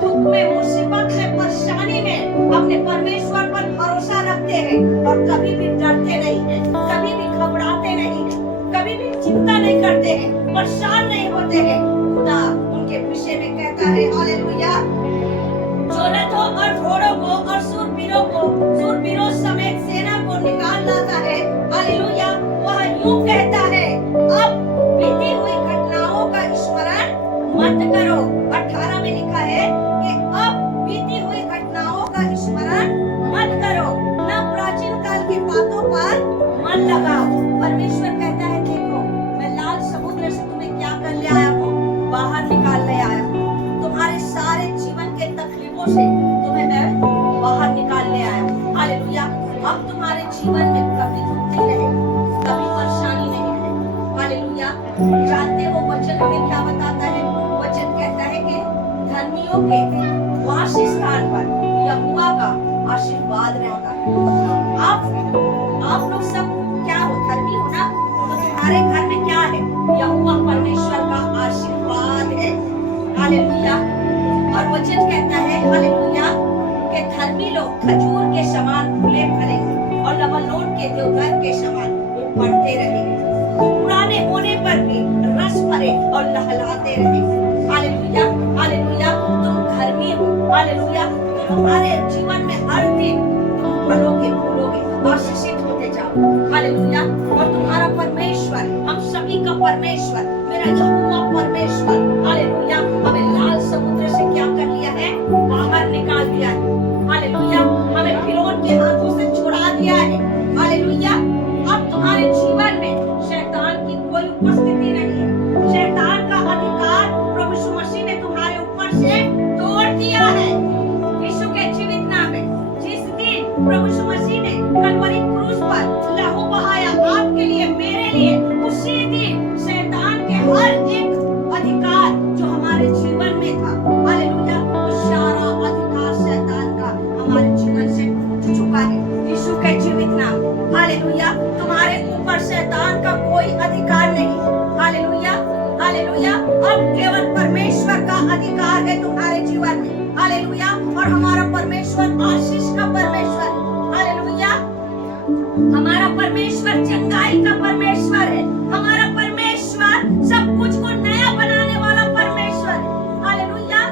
दुख में, मुसीबत में, परेशानी में अपने परमेश्वर पर भरोसा रखते हैं, और कभी भी डरते नहीं है, कभी भी घबराते नहीं है, कभी भी चिंता नहीं करते हैं, परेशान नहीं होते हैं। खुदा उनके विषय में कहता है, हालेलुया, जो रथों और घोड़ों को और शूरवीरों समेत सेना को निकाल लाता है, हालेलुया, वह यूं कहता है, अब बीती हुई घटनाओं का स्मरण मत करो। 18 में लिखा है कि अब बीती हुई घटनाओं का स्मरण मत करो, न प्राचीन काल की बातों पर मन लगाओ। परमेश्वर कहता है, देखो, मैं लाल समुद्र से तुम्हें क्या कर ले आया हूँ? बाहर निकाल ले आया हूँ, तुम्हारे सारे जीवन के तकलीफों से तुम्हें मैं बाहर निकाल ले आया हूँ, हालेलुया। अब तुम्हारे जीवन में कभी दुख नहीं रहे, कभी परेशानी नहीं है, हालेलुया। जानते हो वचन हमें क्या बताता है? वचन कहता है कि धर्मियों के वासस्थान पर यहोवा का आशीर्वाद रहता है। आप लोग सब क्या हो? धर्मी हो ना? तो तुम्हारे घर में क्या है? यहोवा परमेश्वर का आशीर्वाद है, हालेलुया। और वचन कहता है, हालेलुया, कि धर्मी लोग खजूर के समान फूले फले और लबानोन के देवदार के समान वो बढ़ते रहे, पुराने होने पर भी रस भरे और लहलाते रहे, हालेलुया हालेलुया। तुम धर्मी हो, हालेलुया, तुम्हारे जीवन में हर दिन तुम फलोगे, फूलोगे, आशीषित होते जाओ, हालेलुया। और तुम्हारा परमेश्वर, हम सभी का परमेश्वर, मेरा यहोवा परमेश्वर, हालेलुया, हमें लाल समुद्र से क्या कर लिया है? बाहर निकाल दिया है, हालेलुया। हमें फिरौन के हाथों प्रभु यीशु मसीह ने कलवरी क्रूस पर लहू बहाया आपके लिए, मेरे लिए, उसी दिन शैतान के हर एक अधिकार जो हमारे जीवन में था, हालेलुया, वो सारा अधिकार शैतान का हमारे जीवन से उठ चुका है यीशु के जीवित नाम। हालेलुया, तुम्हारे ऊपर शैतान का कोई अधिकार नहीं। हालेलुया, हालेलुया, अब केवल परमेश्वर का अधिकार है तुम्हारे जीवन में। हालेलुया, और हमारा परमेश्वर आशीष का परमेश्वर है। हालेलुया, हमारा परमेश्वर चंगाई का परमेश्वर है। हमारा परमेश्वर सब कुछ को नया बनाने वाला परमेश्वर है। हालेलुया,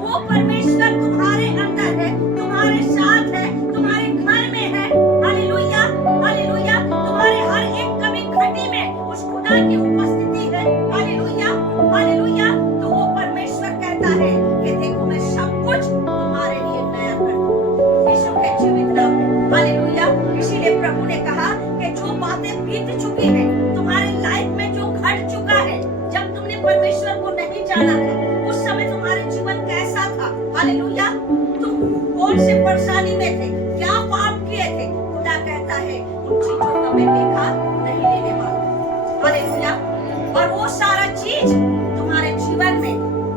वो परमेश्वर तुम्हारे अंदर है, तुम्हारे साथ है, तुम्हारे घर में है। हालेलुया, हालेलुया, तुम्हारे हर एक कमी घटी में उस खुदा की उपस्थिति है। हालेलुया, हालेलुया, तो वो परमेश्वर कहता है कि देखो मैं सब कुछ तुम्हारे लिए नया कर दूं यीशु के जीवित नाम में। हालेलुया, इसीलिए प्रभु ने कहा कि जो बातें बीत चुकी हैं, तुम्हारी लाइफ में जो घट चुका है, जब तुमने परमेश्वर को नहीं जाना था, उस समय तुम्हारे जीवन कैसा था। हालेलुया, तुम कौन से परेशानी में थे, क्या पाप किए थे, खुदा कहता है उन चीजों का मैं लेखा नहीं लेने वाला। हालेलुया, और वो सारा चीज तुम्हारे जीवन में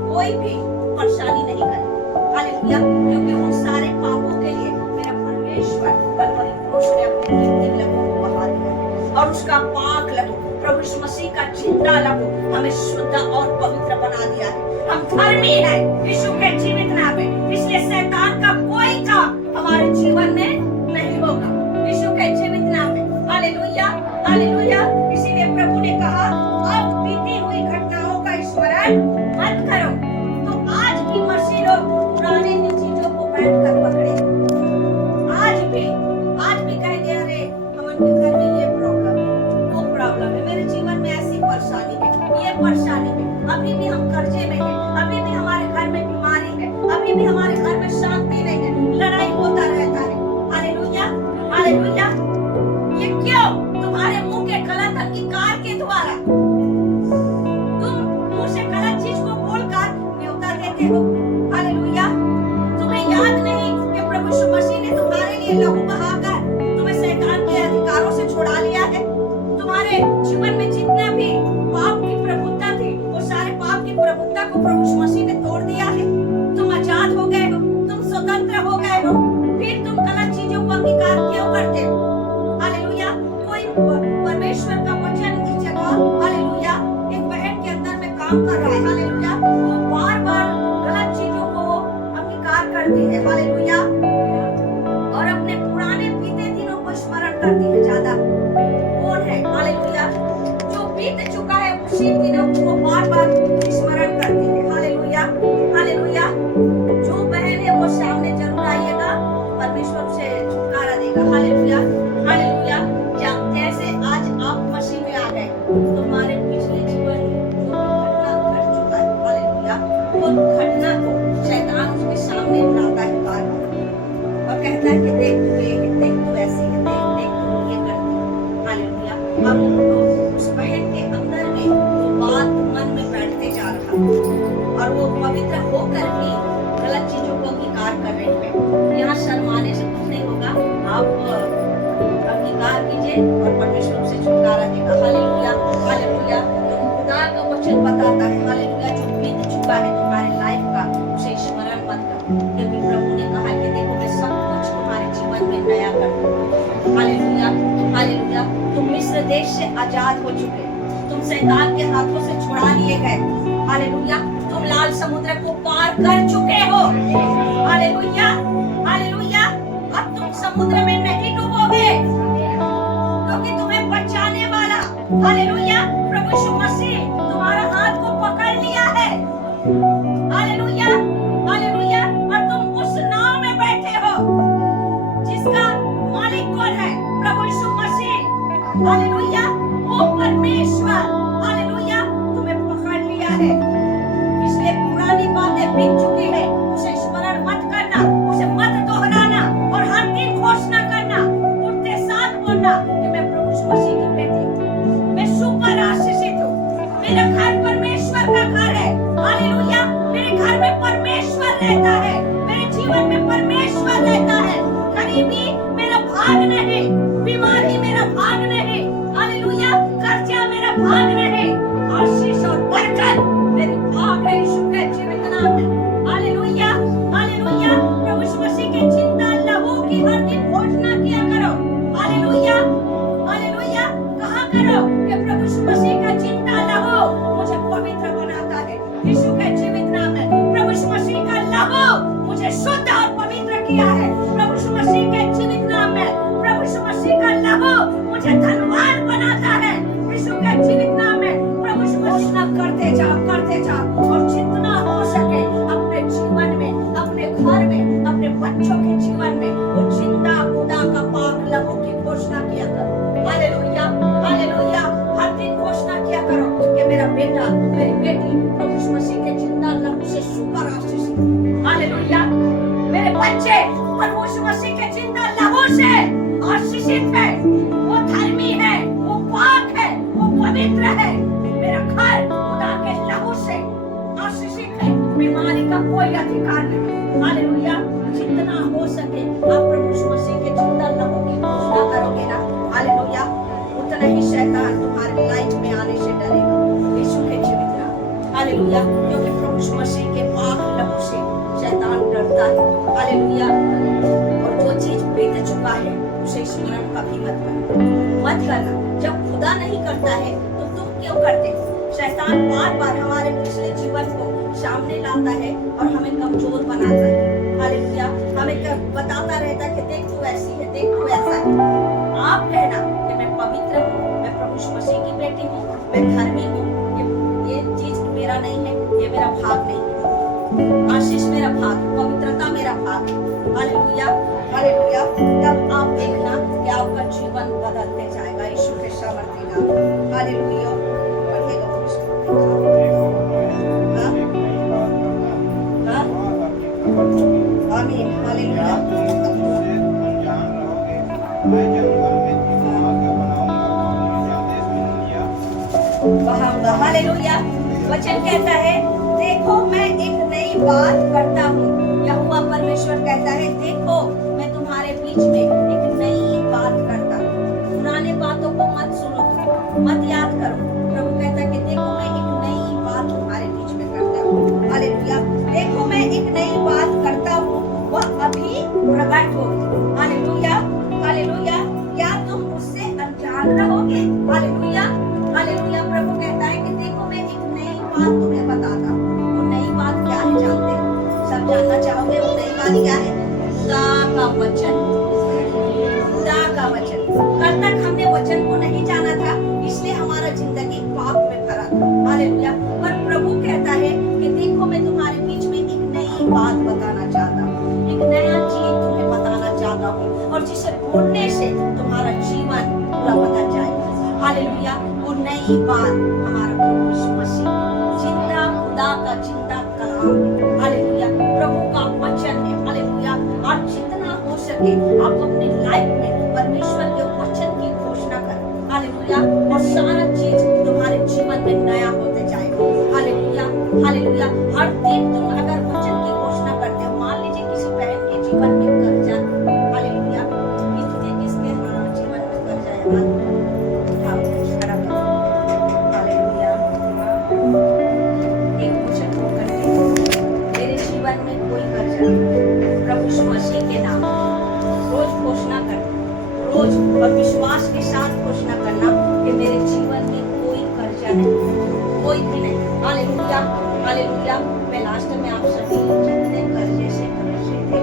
कोई भी परेशानी नहीं करे। हालेलुया, क्योंकि उन सारे पापों के लिए मेरा परमेश्वर कलवरी क्रूस ने अपने कीमती लहू को बहा दिया, और उसका पाक लहू, प्रभु यीशु मसीह का जिंदा लहू हमें शुद्ध और पवित्र बना दिया है। हम धर्मी हैं यीशु के जीवित नाम में, इसलिए शैतान का कोई काम हमारे जीवन में नहीं होगा यीशु के जीवित नाम में। हालेलुया, हालेलुया, इसीलिए प्रभु ने कहा अब बीती हुई घटनाओं का स्मरण मत करो। तो आज भी मसीह लोग पुराने चीजों को बैठकर पकड़े, आज भी कहेंगे अरे हमारे घर में ये प्रॉब्लम है, वो प्रॉब्लम है, मेरे जीवन में ऐसी परेशानी है, ये परेशानी है, अभी भी हम कर्जे में हैं, अभी भी हमारे घर में बीमारी है, अभी भी हमारे घर में शांति नहीं है, लड़ाई होता रहता है। हालेलुया, हालेलुया, ये क्यों? तुम्हारे मुंह के गलत अंगीकार के द्वारा तुम मुंह से गलत चीज को बोलकर न्योता देते हो। हालेलुया, तुम्हें याद नहीं कि प्रभु यीशु मसीह ने तुम्हारे लिए लहू बहाकर तुम्हें शैतान के अधिकारों से छुड़ा लिया है। तुम्हारे जीवन में जितना भी पाप की प्रभुता थी, वो सारे पाप की प्रभुता को प्रभु यीशु मसीह ने तोड़ दिया है। तुम आजाद हो गए हो, तुम स्वतंत्र हो गए हो, फिर तुम गलत चीजों को अंगीकार क्यों करते हो? हालेलुया, कोई परमेश्वर का वचन की जगह, हालेलुया, एक बहन के अंदर में काम कर रहा है। हालेलुया, वो बार-बार गलत चीजों को अंगीकार करती है। हालेलुया, और अपने पुराने बीते दिनों को स्मरण करती है ज्यादा। कौन है? हालेलुया, जो बीत चुका है उसी दिनों को वो बार-बार स्मरण करती है। हालेलुया, हालेलुया, जो बहन है वो सामने जरूर आइएगा, परमेश्वर उसे छुटकारा देगा। हालेलुया, हालेलुया, जैसे आज आप मसीह में आ गए, तुम्हारे पिछले जीवन में जो घटना घट चुका है, हालेलुया, वो घटना को शैतान उसके सामने लाता है बार-बार और कहता है कि देख तू ऐसी है, देख तू ये करती है। हालेलुया, अब उस बहन के अंदर में वो बात मन में बैठते जा रहा और वो पवित्र होकर भी गलत चीजों को अंगीकार कर रही है। यहाँ शर्माने से कुछ नहीं होगा, आप अंगीकार कीजिए और परमेश्वर से छुटकारा देगा। हालेलुया, हालेलुया, तो खुदा का वचन बताता है, हालेलुया, जो बीत चुका है तुम्हारे लाइफ का उसे स्मरण मत करो, क्योंकि प्रभु ने कहा कि देखो मैं सब कुछ तुम्हारे जीवन में नया कर दूंगा। हालेलुया, हालेलुया, तुम मिस्र देश से आजाद हो चुके, तुम शैतान के हाथों से छुड़ा लिए गए। हालेलुया, तुम लाल समुद्र को पार कर चुके हो। हालेलुया, हालेलुया, अब तुम समुद्र में नहीं डूबोगे, क्योंकि तुम्हें बचाने वाला, हालेलुया, प्रभु यीशु मसीह तुम्हारा हाथ को पकड़ लिया है। हालेलुया, हालेलुया, और तुम उस नाव में बैठे हो जिसका मालिक कौन है? प्रभु यीशु मसीह। हालेलुया, वो परमेश्वर, हालेलुया, तुम्हें पकड़ लिया है। इसलिए पुरानी बातें बीत चुकी है, उसे स्मरण मत करना, उसे मत दोहराना और हर दिन घोषणा करना, उठते साथ बोलना कि मैं प्रभु यीशु मसीह की बेटी हूँ, मैं सुपर आशीषित हूँ, मेरा घर परमेश्वर का घर है। हालेलुया, मेरे घर में परमेश्वर रहता है, मेरे जीवन में परमेश्वर रहता है, करीबी मेरे किया है। प्रभु यीशु मसीह के जीवित नाम में प्रभु यीशु मसीह का लहू मुझे धनवान बनाता है। यीशु के जीवित नाम में प्रभु यीशु मसीह करते जाओ और जितना हो सके अपने जीवन में, अपने घर में, अपने बच्चों के जीवन में वो जिंदा खुदा का पाक लहू की घोषणा किया करो। Hallelujah, hallelujah. हर दिन घोषणा किया करो कि मेरा बेटा, मेरी बेटी प्रभु यीशु मसीह के जिंदा लहू से सुपर आशीषित। हालेलुया। मेरे बच्चे प्रभु यीशु मसीह के जिंदा लहू से आशीषित है। वो धर्मी है, वो पाक है, वो पवित्र है। मेरा घर खुदा के लहू से आशीषित है। बीमारी का कोई अधिकार नहीं। हालेलुया। जितना हो सके आप प्रभु यीशु मसीह के जिंदा लहू की घोषणा करोगे ना, हालेलुया, उतना ही शैतान तुम्हारे लाइफ में आने से डरेगा। यीशु के जीवित नाम, हालेलुया। क्योंकि प्रभु यीशु मसीह के पाक लहू से शैतान डरता है। हालेलुया। और जो चीज बीत चुका है उसे स्मरण कभी मत करना। जब खुदा नहीं करता है तो तुम क्यों करते हो? शैतान बार बार हमारे पिछले जीवन को सामने लाता है और हमें कमजोर बनाता है। हालेलुया। हमें बताता रहता है कि देख तू ऐसी है, देख तू ऐसा है। आप कहना कि मैं पवित्र हूँ, मैं प्रभु यीशु मसीह की बेटी हूँ, मैं धर्मी हूँ, ये चीज मेरा नहीं है, ये मेरा भाग नहीं है। आशीष मेरा भाग, पवित्रता मेरा भाग। Hallelujah, hallelujah. तब आप देखना कि आपका जीवन बदलते जाएगा यीशु के सामर्थ्य नाम। हालेलुया। पढ़िएगा आमीन। हालेलुया। हालेलुया। वचन कहता है देखो मैं एक नई बात करता हूँ। यहोवा परमेश्वर कहता है देखो मैं तुम्हारे बीच में एक नई बात करता हूँ। पुराने बातों को मत सुनो, मत याद करो। प्रभु कहता है कि देखो मैं एक नई बात तुम्हारे बीच में करता हूँ। हालेलुया। देखो मैं एक नई बात करता हूँ, वह अभी प्रकट होगी। Hallelujah, hallelujah. क्या तुम उससे अनजान रहोगे? Hallelujah, hallelujah. प्रभु कहता है कि देखो मैं एक नई बात तुम्हें बताता हूँ। वो नई बात क्या है जानते हो? सब जानना चाहोगे वो नई बात क्या है? खुदा का वचन, खुदा का वचन। कल तक हमने वचन को नहीं जाना था, इसलिए हमारा जिंदगी पाप में भरा था। हालेलुया। पर प्रभु कहता है कि देखो मैं तुम्हारे बीच में एक नई बात बताना चाहता हूँ, एक नया चीज तुम्हें बताना चाहता हूँ, और जिसे बोलने से तुम्हारा जीवन पूरा बदल जाएगा। हालेलुया। वो नई बात हमारा प्रभु यीशु मसीह जिंदा खुदा का जिंदा कलाम है। हालेलुया। प्रभु का वचन है। हालेलुया। और जितना हो सके आप अपने लाइफ में परमेश्वर के वचन की घोषणा करें। हालेलुया। और सारा चीज तुम्हारे जीवन में नया होते जाएगा। Hallelujah, hallelujah. हर दिन तुम अगर वचन की घोषणा करते हो, मान लीजिए किसी बहन के जीवन में कर्जा, हालेलुया, किसके जीवन में कर्जा है, हालेलुया। एक वचन को करते हो, मेरे जीवन में कोई कर्जा नहीं। प्रभु यीशु मसीह के नाम रोज घोषणा करना, रोज और विश्वास के साथ घोषणा करना कि मेरे जीवन में कोई कर्जा नहीं, कोई भी नहीं। Hallelujah, hallelujah. मैं लास्ट में आप सभी जितने कर्जे से परेशान थे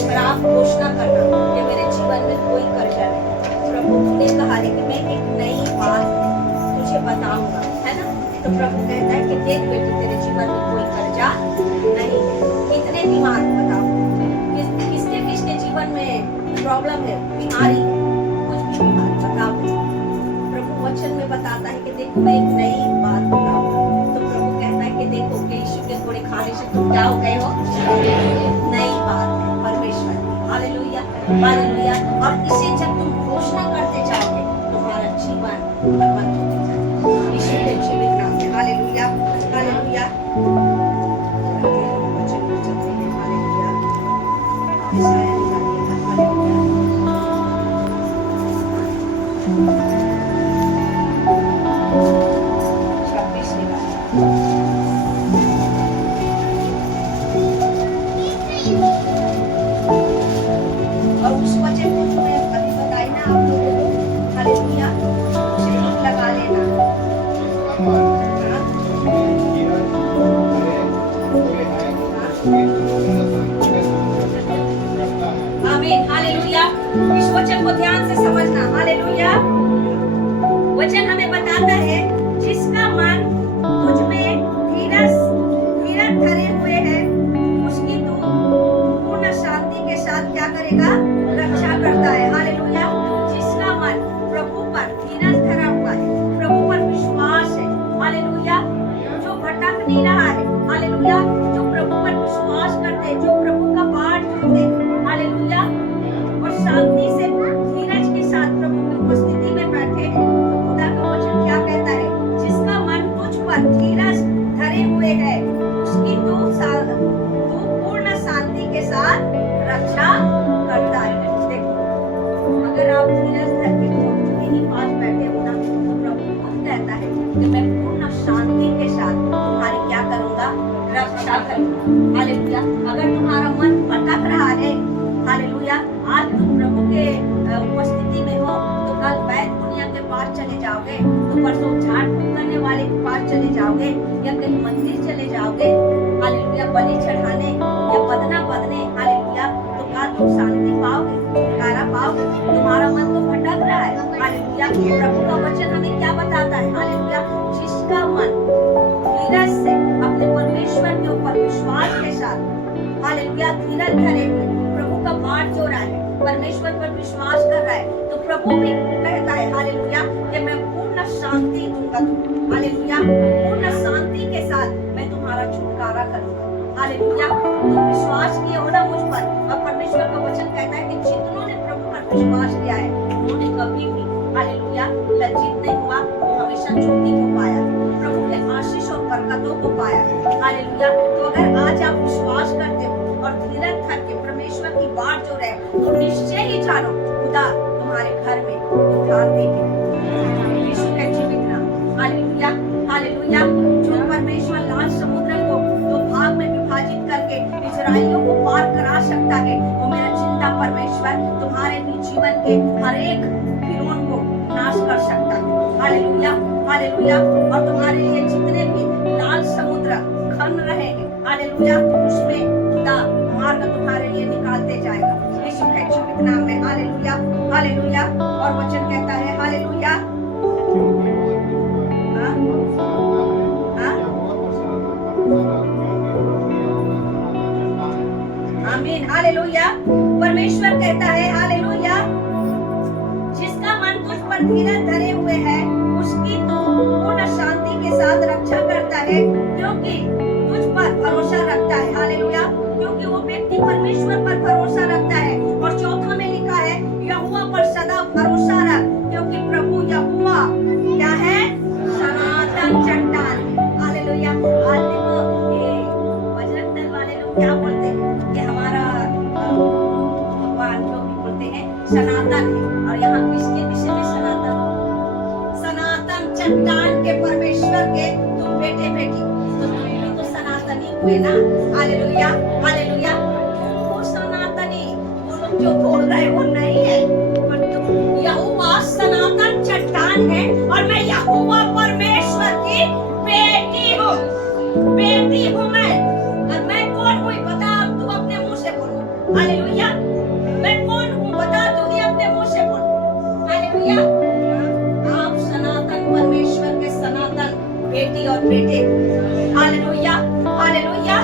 पर आप घोषणा करना कि मेरे जीवन में कोई कर्जा नहीं। प्रभु ने कहा है कि मैं एक नई बात तुझे बताऊंगा, है ना? तो प्रभु कहता है कि देख बेटी तेरे जीवन में कोई कर्जा नहीं है। कितने बीमार बताओ, किसके किसके जीवन में प्रॉब्लम है, बीमारी, कुछ भी बीमारी बताओ। प्रभु वचन में बताता है कि देखो मैं एक नई बात बताऊंगा। तो प्रभु कहता है कि देखो कि यीशु के घोड़े खाने से तुम क्या हो गए हो? नई बात है परमेश्वर की। Hallelujah, hallelujah. और इसे जब तुम घोषणा करते जाओगे तुम्हारा जीवन बदल जाएगा यीशु के जीवित नाम में। Hallelujah, hallelujah. वचन को चलते हैं। Hallelujah, hallelujah. 26 और उस वचन को तुम्हें अभी बता आमीन, हालेलुया। इस वचन को ध्यान से समझना, हालेलुया। वचन हमें बताता है जिसका मन तुझ में धीरज धरे हुए है उसकी तू पूर्ण शांति के साथ क्या करेगा, रक्षा करता है। हालेलुया। जिसका मन प्रभु पर धीरज धरा हुआ है, प्रभु पर विश्वास है, हालेलुया, जो भटक नहीं रहा है, हालेलुया, जो प्रभु पर विश्वास करते हैं, जो प्रभु का पाठ सुनते हैं, हालेलुया, और शांति से धीरज के साथ प्रभु की उपस्थिति में बैठे हैं, तो खुदा का वचन क्या कहता है, जिसका मन तुझ पर धीरज धरे हुए है उसकी तू पूर्ण शांति के साथ रक्षा करता है। देखो, अगर आप धीरज धर के प्रभु के ही पास बैठे हो ना, तो प्रभु खुद कहता है कि मैं पूर्ण शांति के साथ तुम्हारी क्या करूंगा, रक्षा करूंगा। हालेलुया। अगर तुम्हारा मन भटक रहा है, हालेलुया, आज तुम प्रभु के उपस्थिति में हो, तो कल वैद्य दुनिया के पास चले जाओगे, तो परसों झाड़ फूक करने वाले के पास चले जाओगे, या कहीं मंदिर चले जाओगे, हालेलुया, बलि चढ़ाने या बदना बदने, हालेलुया, तो क्या तुम शांति पाओगे, छुटकारा पाओगे? तुम्हारा मन तो भटक रहा है, हालेलुया। प्रभु का वचन हमें क्या बताता है, हालेलुया, जिसका मन धीरज से अपने परमेश्वर के ऊपर विश्वास के साथ, हालेलुया, धीरज धरे हुए प्रभु का पाठ जो रहा है, परमेश्वर पर विश्वास कर रहा है, तो प्रभु भी कहता है, हालेलुया, कि मैं पूर्ण शांति दूंगा तुमको, हालेलुया, पूर्ण शांति के साथ मैं तुम्हारा छुटकारा करूंगा, हालेलुया। तुम विश्वास किए हो ना मुझ पर, और परमेश्वर का वचन कहता है कि जितनों ने प्रभु पर विश्वास किया है उन्होंने कभी भी, हालेलुया, लज्जित नहीं हुआ, वो हमेशा ज्योति को पाया, प्रभु के आशीष और बरकतों को पाया, हालेलुया। तो अगर आज आप विश्वास करते हो और धीरज धर के परमेश्वर की बात जो रहे, तो निश्चय ही जानो खुदा तुम्हारे घर में उद्धार देंगे। यीशु का जीवित नाम, हालेलुया, हालेलुया। जो परमेश्वर लाल समुद्र को दो भाग में विभाजित करके इस्राएलियों को पार करा सकता है, वो मेरा जिंदा परमेश्वर तुम्हारे भी जीवन के हर एक फिरौन को नाश कर सकता है, हालेलुया, हालेलुया। और तुम्हारे लिए जितने भी लाल समुद्र खन रहे हैं, हालेलुया, उसमें खुदा मार्ग तुम्हारे लिए निकालते जाएगा, यीशु के जीवित नाम में, हालेलुया, हालेलुया। और वचन कहता है, हालेलुया, आमीन, हालेलुया। परमेश्वर कहता है, हालेलुया, जिसका मन तुझ पर धीरज धरे हुए है उसकी तू पूर्ण शांति के साथ रक्षा करता है, क्योंकि तुझ पर भरोसा रखता है, हालेलुया, क्योंकि वो व्यक्ति परमेश्वर पर भरोसा रखता है। और चौथा में लिखा है, यहोवा पर सदा भरोसा रख, क्योंकि प्रभु यहोवा क्या है, सनातन चट्टान, हालेलुया। आज देखो ये बजरंग दल वाले लोग क्या बोलते हैं कि हमारा भगवान जो भी बोलते हैं सनातन है, और यहाँ किसके विषय में सनातन, सनातन चट्टान के परमेश्वर के तुम बेटे बेटी, तो तुम भी तो सनातनी हुए ना, हालेलुया, हालेलुया। वो सनातनी वो लोग जो बोल रहे वो नहीं है, पर तुम यहोवा सनातन चट्टान है, और मैं यहोवा परमेश्वर की बेटी हूँ, बेटी हूँ मैं। और मैं कौन हूँ बता, तू अपने मुंह से बोलो, हालेलुया, मैं कौन हूँ बता, तू ही अपने मुंह से बोलो, हालेलुया। आप सनातन परमेश्वर के सनातन बेटी और बेटे, हालेलुया, हालेलुया,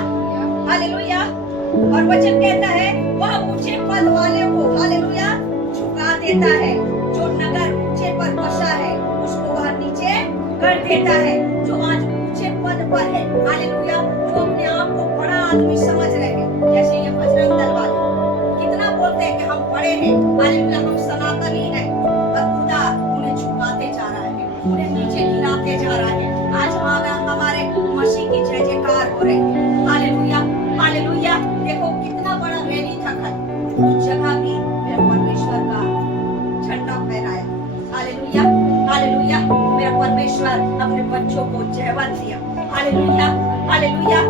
हालेलुया। और वचन कहता है, वह ऊंचे पद वाले को, हालेलुया, झुका देता है, जो नगर ऊंचे पर बसा है उसको वह नीचे कर देता है। जो आज ऊंचे पद पर है, हालेलुया, जो अपने आप को बड़ा आदमी समझ रहे हैं, जैसे ये बजरंग दल वाले कितना बोलते हैं कि हम बड़े हैं, हालेलुया, हम सनातनी हैं, और खुदा उन्हें झुकाते जा रहा है, उन्हें नीचे गिराते जा रहा है। आज हमारे मसीह की जय जयकार हो रही है, हालेलुया, हालेलुया। देखो कितना बड़ा रैली था कल, उस जगह भी मेरे परमेश्वर का झंडा फहराया, हालेलुया, हालेलुया। मेरा परमेश्वर अपने बच्चों को जयवंत दिया, हालेलुया, हालेलुया।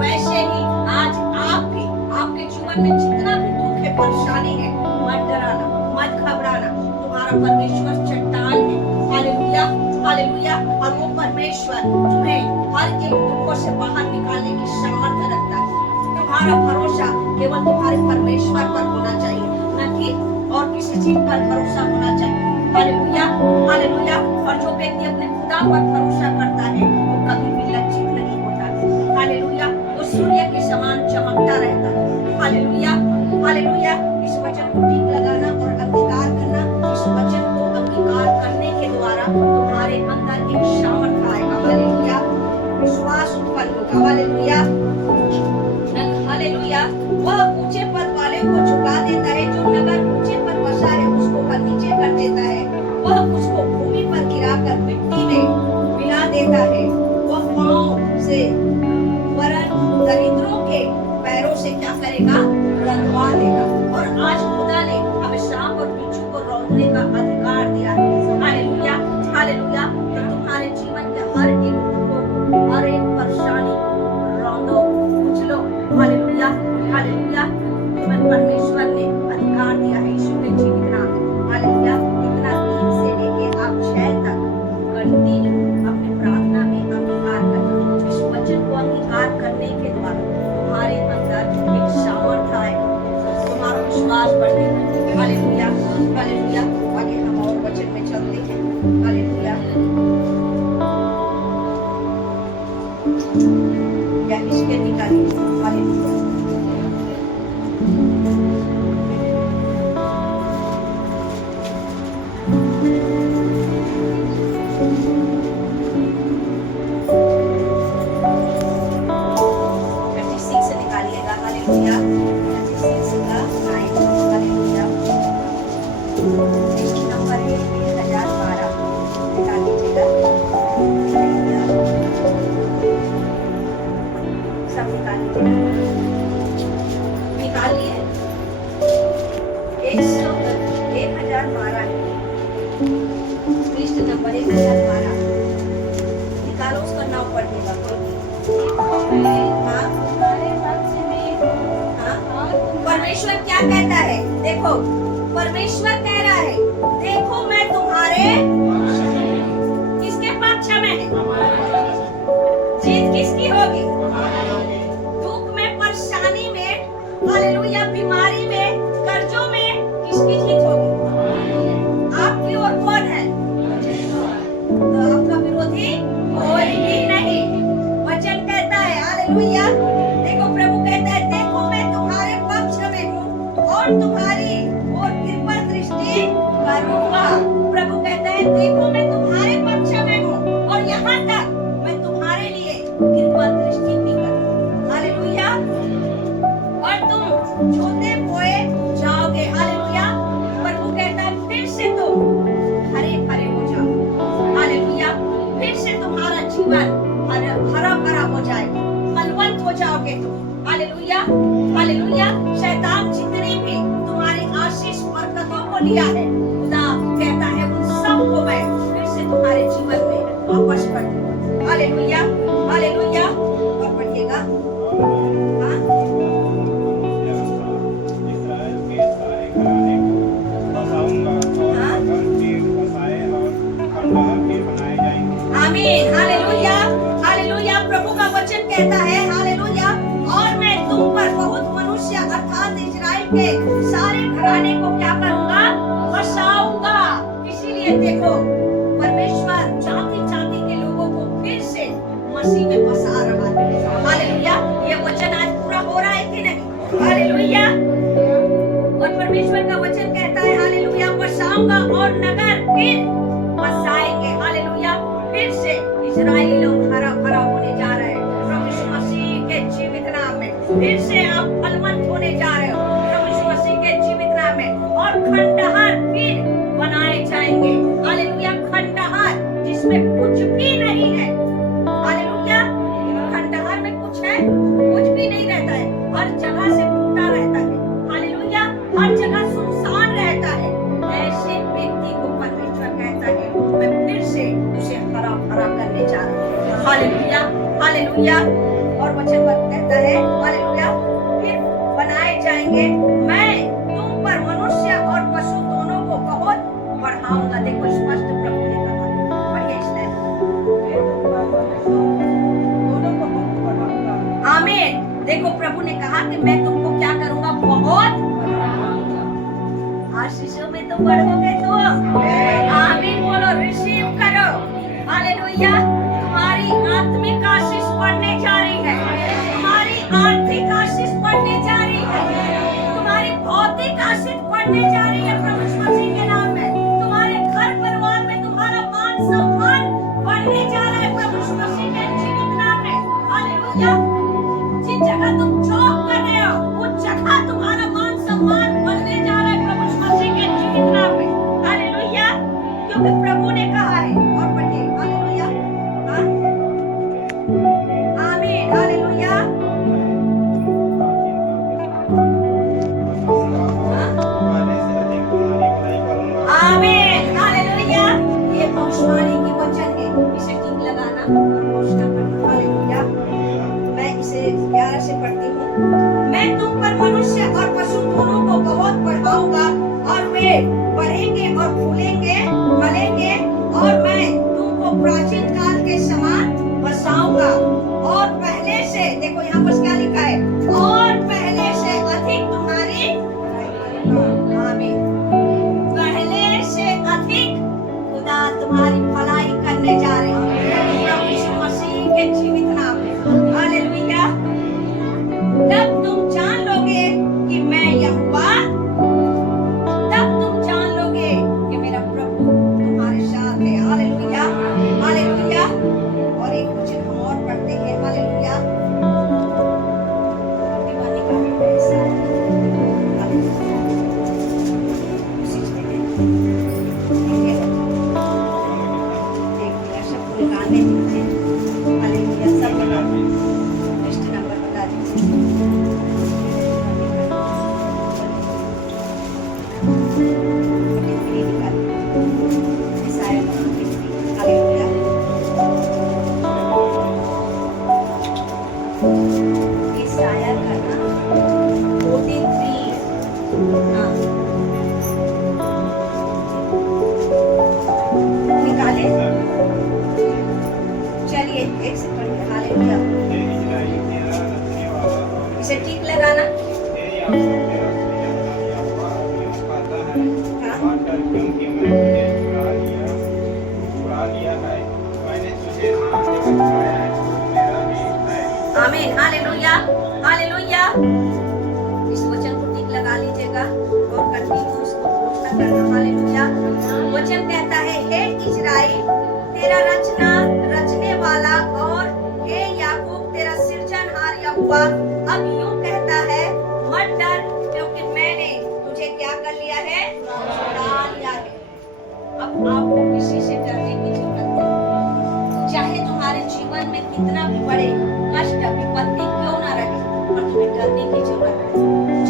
वैसे ही आज आप भी, आपके जीवन में जितना भी दुख है, परेशानी है, मत डराना, मत घबराना, तुम्हारा परमेश्वर चट्टान है, हालेलुया, हालेलुया। और वो परमेश्वर तुम्हें हर एक दुखों से बाहर निकालने की सामर्थ्य रखता है। तुम्हारा तुम्हारा भरोसा केवल तुम्हारे परमेश्वर पर होना चाहिए, न कि और किसी चीज पर भरोसा होना चाहिए। Hallelujah, hallelujah. और जो व्यक्ति अपने खुदा पर भरोसा करता है वो कभी भी लज्जित नहीं होता। हालेलुया, वो सूर्य के समान चमकता रहता है। Hallelujah, hallelujah. इस वचन को टीक लगाना और अंगीकार करना, इस वचन को अंगीकार करने के द्वारा तुम्हारे अंदर एक सामर्थ आएगा। हालेलुया, विश्वास उत्पन्न होगा। Hallelujah, hallelujah. वह ऊंचे पद वाले को झुका देता है, जो नगर ऊंचे पर बसा है उसको वह नीचे कर देता है। वह उसको भूमि पर गिराकर मिट्टी में मिला देता है। वह पांव से वरन दरिद्रों के पैरों से क्या करेगा? रंधवा देगा। और आज खुदा ने हमें सांप और बिच्छू को रौंदने का अधिकार दिया है। Hallelujah, hallelujah. तो तुम्हारे जीवन के हर एक दुखों, हर एक परेशानी को रौंदो, कुचलो। Hallelujah, hallelujah. तुम्हें परमेश्वर ने अधिकार दिया है यीशु के जीवित नाम में। हालेलुया। इतना 3 से लेके आप 6 तक कंटिन्यू अपनी प्रार्थना में अंगीकार करना। इस वचन को अंगीकार करने के द्वारा तुम्हारे अंदर एक सामर्थ्य आएगा, तुम्हारा विश्वास बढ़ेगा। Hallelujah, hallelujah. आगे हम और वचन में चलते हैं। हालेलुया। या इसके निकालिए। हालेलुया। निकालो उसका नाम पढ़ने परमेश्वर क्या कहता है? देखो, परमेश्वर कह रहा है, देखो मैं तुम्हारे किसके पक्ष में है? जीत किसकी होगी? दुख में, परेशानी में, हालेलुया, बीमारी में, कर्जों में किसकी जीत होगी? आपकी और कौन है? तो आपका विरोधी कोई भी नहीं। वचन कहता है, हालेलुया। देखो, प्रभु कहता है, देखो मैं तुम्हारे पक्ष में हूँ और तुम्हारी और कृपा दृष्टि करूंगा। प्रभु कहता है, देखो मैं तुम्हारे पक्ष में हूँ और यहाँ तक मैं तुम्हारे लिए कृपा दृष्टि भी करूंगा। हालेलुया। और तुम छोटे बोए जाओगे। हालेलुया। प्रभु कहता है, फिर से तुम हरे भरे हो जाओ। हालेलुया। फिर से तुम्हारा जीवन हरा भरा हो जाएगा, फलवंत हो जाओगे तुम। Hallelujah, hallelujah. शैतान जितनी भी तुम्हारी आशीष बरकतों को लिया है, खुदा कहता है उन सब को मैं फिर से तुम्हारे जीवन में वापस कर दूंगा। Hallelujah, hallelujah. और पढ़िएगा। आमीन, हालेलुया, हालेलुया। प्रभु का वचन कहता है, हालेलुया, और मैं तुम पर बहुत मनुष्य अर्थात इजराइल के सारे घराने को क्या करूंगा? बसाऊंगा। इसीलिए देखो, परमेश्वर जाति जाति के लोगों को फिर से मसीह में बसा रहा है। हालेलुया। ये वचन आज पूरा हो रहा है कि नहीं? हालेलुया। और परमेश्वर का वचन कहता है, हालेलुया, बसाऊंगा और नगर फिर बसाएंगे। हालेलुया। फिर से इजराइली लोग हरा भरा होने जा रहे हैं प्रभु यीशु मसीह के जीवित नाम में। फिर से आप फलवंत होने जा रहे हो प्रभु यीशु मसीह के जीवित नाम में। और खंडहर फिर बनाए जाएंगे। हालेलुया। खंडहर जिसमें कुछ भी नहीं है। हालेलुया। खंडहर में कुछ है? कुछ भी नहीं रहता है। हर जगह से टूटा रहता है। हालेलुया। हर जगह सुनसान रहता है। ऐसे व्यक्ति को परमेश्वर कहता है, मैं फिर से उसे हरा भरा करने जा रहा हूँ। Hallelujah, hallelujah. और वचन कहता है, हालेलुया, फिर बनाए जाएंगे, मैं तुम पर मनुष्य और पशु दोनों को बहुत बढ़ाऊंगा। देखो, स्पष्ट प्रभु ने कहा, बढ़िया इसने दोनों को बहुत बढ़ाऊंगा। आमीन। देखो, तो प्रभु ने कहा कि मैं तुमको क्या करूंगा, बहुत आशीषों में तो बढ़ोगे तुम। आमीन बोलो, रिसीव करो। हालेलुया। तुम्हारी आत्मिक आशीष बढ़ने जा रही है, तुम्हारी आर्थिक आशीष बढ़ने जा रही है, तुम्हारी भौतिक आशीष बढ़ने जा रही है प्रभु यीशु मसीह के नाम में। तुम्हारे घर परिवार में तुम्हारा मान सम्मान बढ़ने जा रहा है प्रभु यीशु मसीह के जीवित नाम में। हालेलुया। जिस जगह तुम जॉब कर रहे हो उस जगह तुम्हारा मान सम्मान बढ़ने जा रहा है प्रभु यीशु मसीह के जीवित नाम में। हालेलुया। क्योंकि प्रभु ने कहा है। और पढ़िए। हालेलुया। हाँ? आमीन। हालेलुया। आमीन। हालेलुया। ये भविष्यवाणी की वचन है, इसे ठीक लगाना और घोषणा करना। हालेलुया। मैं इसे 11 से पढ़ती हूँ। मैं तुम पर मनुष्य और पशु दोनों को बहुत बढ़ाऊंगा और वे बढ़ेंगे और फूलेंगे, फलेंगे, और मैं तुमको प्राचीन काल के समान बसाऊंगा और पहले से, देखो यहाँ पर क्या लिखा है, और पहले से अधिक तुम्हारी, आमीन, पहले से अधिक खुदा तुम्हारी भलाई करने जा रहे हैं प्रभु यीशु मसीह के जीवित नाम में। हालेलुया। तब तुम जान लोगे कि मैं यहोवा, तब तुम जान लोगे कि मेरा प्रभु तुम्हारे साथ है। हालेलुया। हालेलुया। और एक वचन हम और पढ़ते हैं। हालेलुया। दीवाने का हिस्सा है। हालेलुया। उसी चीज़ में एक ऐसा पूरे गाने दीजिए। हालेलुया। सब बता लिस्ट नंबर बता दीजिए। चलिए एक से पढ़िए। हालेलुया। इसे ठीक लगाना। आमीन। हालेलुया। हालेलुया। इस वचन को ठीक लगा लीजिएगा और कंटिन्यू इसको घोषणा करना। हालेलुया। वचन कहता है, हे इस्राएल तेरा रचने वाला और हे याकूब तेरा सृजनहार यहोवा अब यूं कहता है, मत डर, क्योंकि मैंने तुझे क्या कर लिया है, छुड़ा लिया है। अब आपको किसी से डरने की जरूरत नहीं। चाहे तुम्हारे जीवन में कितना भी बड़े कष्ट विपत्ति क्यों ना रहे, पर तुम्हें डरने की जरूरत है।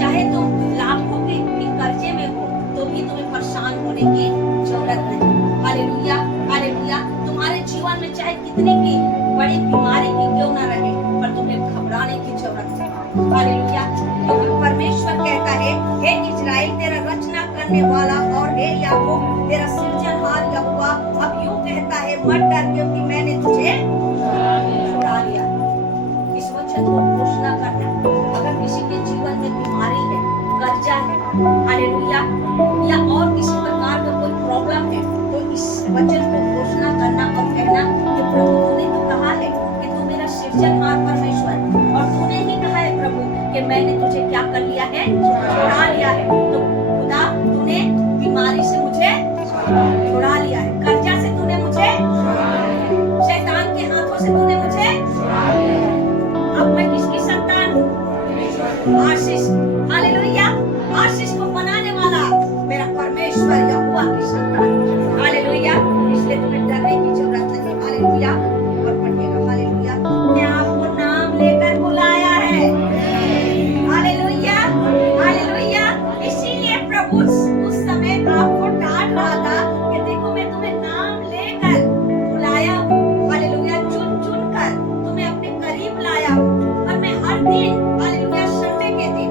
चाहे तुम लाखों के कर्जे में हो तो भी तुम्हें परेशान होने की जरूरत नहीं। हालेलुया। हालेलुया। तुम्हारे जीवन में चाहे कितनी की बड़ी बीमारी की क्यों ना रहे, पर तुम्हें घबराने की जरूरत है। हालेलुया। क्योंकि परमेश्वर कहता है, हे इस्राएल तेरा रचना करने वाला और हे याकूब तेरा सृजनहार यहोवा अब यूं कहता है, मत डर, क्योंकि मैंने तुझे छुड़ा लिया। इस वचन को घोषणा करना। अगर किसी के जीवन में बीमारी है, कर्जा है, हालेलुया, या और किसी प्रकार का कोई प्रॉब्लम है, तो इस वचन को घोषणा करना और कहना कि प्रभु तूने तो कहा है कि तू मेरा सृजनहार परमेश्वर, और तूने ही कहा है प्रभु कि मैंने तुझे क्या कर लिया है, छुड़ा लिया है। तो खुदा तूने बीमारी से मुझे छुड़ा लिया है, कर्जा से तूने मुझे, शैतान के हाथों से तूने मुझे, अब मैं किसकी संतान हूँ, आशीष। हालेलुया। आशीष को बनाने वाला मेरा परमेश्वर यहोवा की संतान। हालेलुया। इसलिए तुम्हें डरने की जरूरत नहीं। हालेलुया। और पढ़िएगा। हालेलुया। मैं आपको नाम लेकर बुलाया है। हालेलुया। हालेलुया। इसीलिए प्रभु उस समय आपको डांट रहा था कि देखो मैं तुम्हें नाम लेकर बुलाया हूँ। हालेलुया। चुन कर तुम्हें अपने करीब लाया हूँ, और मैं हर दिन, हालेलुया, संडे के दिन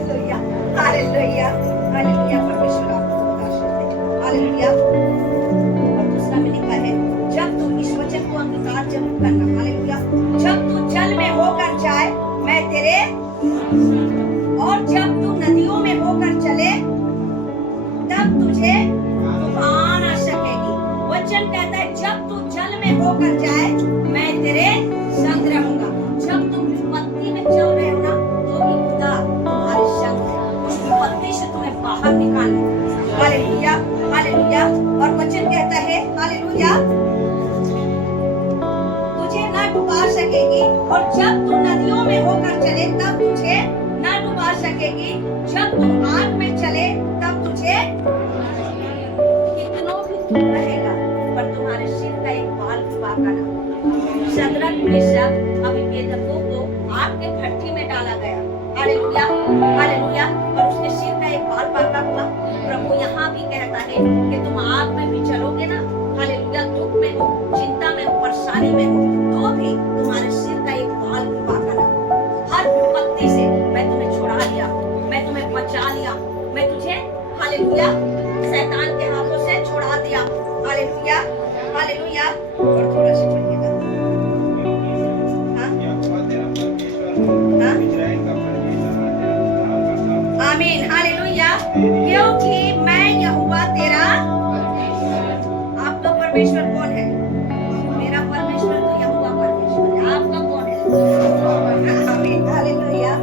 हालेलुया, हालेलुया, हालेलुया। परमेश्वर आपको आशीष दे। हालेलुया। और दूसरा में लिखा है, जब तू इस वचन को अंगीकार जरूर करना। हालेलुया। जब तू जल में होकर जाए मैं तेरे, और जब तू नदियों में होकर चले तब तुझे तूफान आ सकेगी। वचन कहता है जब तू जल में होकर जाए मैं तेरे संग रहूंगा। जब तुम विपत्ति में चल रहे हो ना तो भी खुदा तुम्हारे संग है। उस विपत्ति से तुम्हें बाहर निकालना है। Hallelujah, hallelujah. और वचन कहता है हालेलुया, तुझे ना डुबा सकेगी। और जब तू नदियों में होकर चले तब तुझे ना डुबा सकेगी। जब तू आग में चले तब तुझे कितनों भी दुख रहेगा पर तुम्हारे सिर का एक बाल भी बाका ना। शद्रक, मेशक, अबेदनगो को आग के भट्ठी में डाला गया। Hallelujah, hallelujah. और उसके सिर का एक बाल बाका हुआ। प्रभु यहाँ भी कहता है कि तुम आग में भी चलोगे ना, हालेलुया, दुख में हो, चिंता में हो, परेशानी में हो, तो भी तुम्हारे सिर का एक बाल भी बाका ना। हर विपत्ति से मैं तुम्हें छुड़ा लिया, मैं तुम्हें बचा लिया, मैं तुझे हालेलुया शैतान के हाथों से छुड़ा दिया। Hallelujah, hallelujah. और थोड़ा सा पढ़िएगा। आमीन, हालेलुया। क्योंकि मैं यहोवा तेरा, आपका परमेश्वर कौन है? मेरा परमेश्वर तो यहोवा परमेश्वर है। आपका कौन है? आमीन, हालेलुया,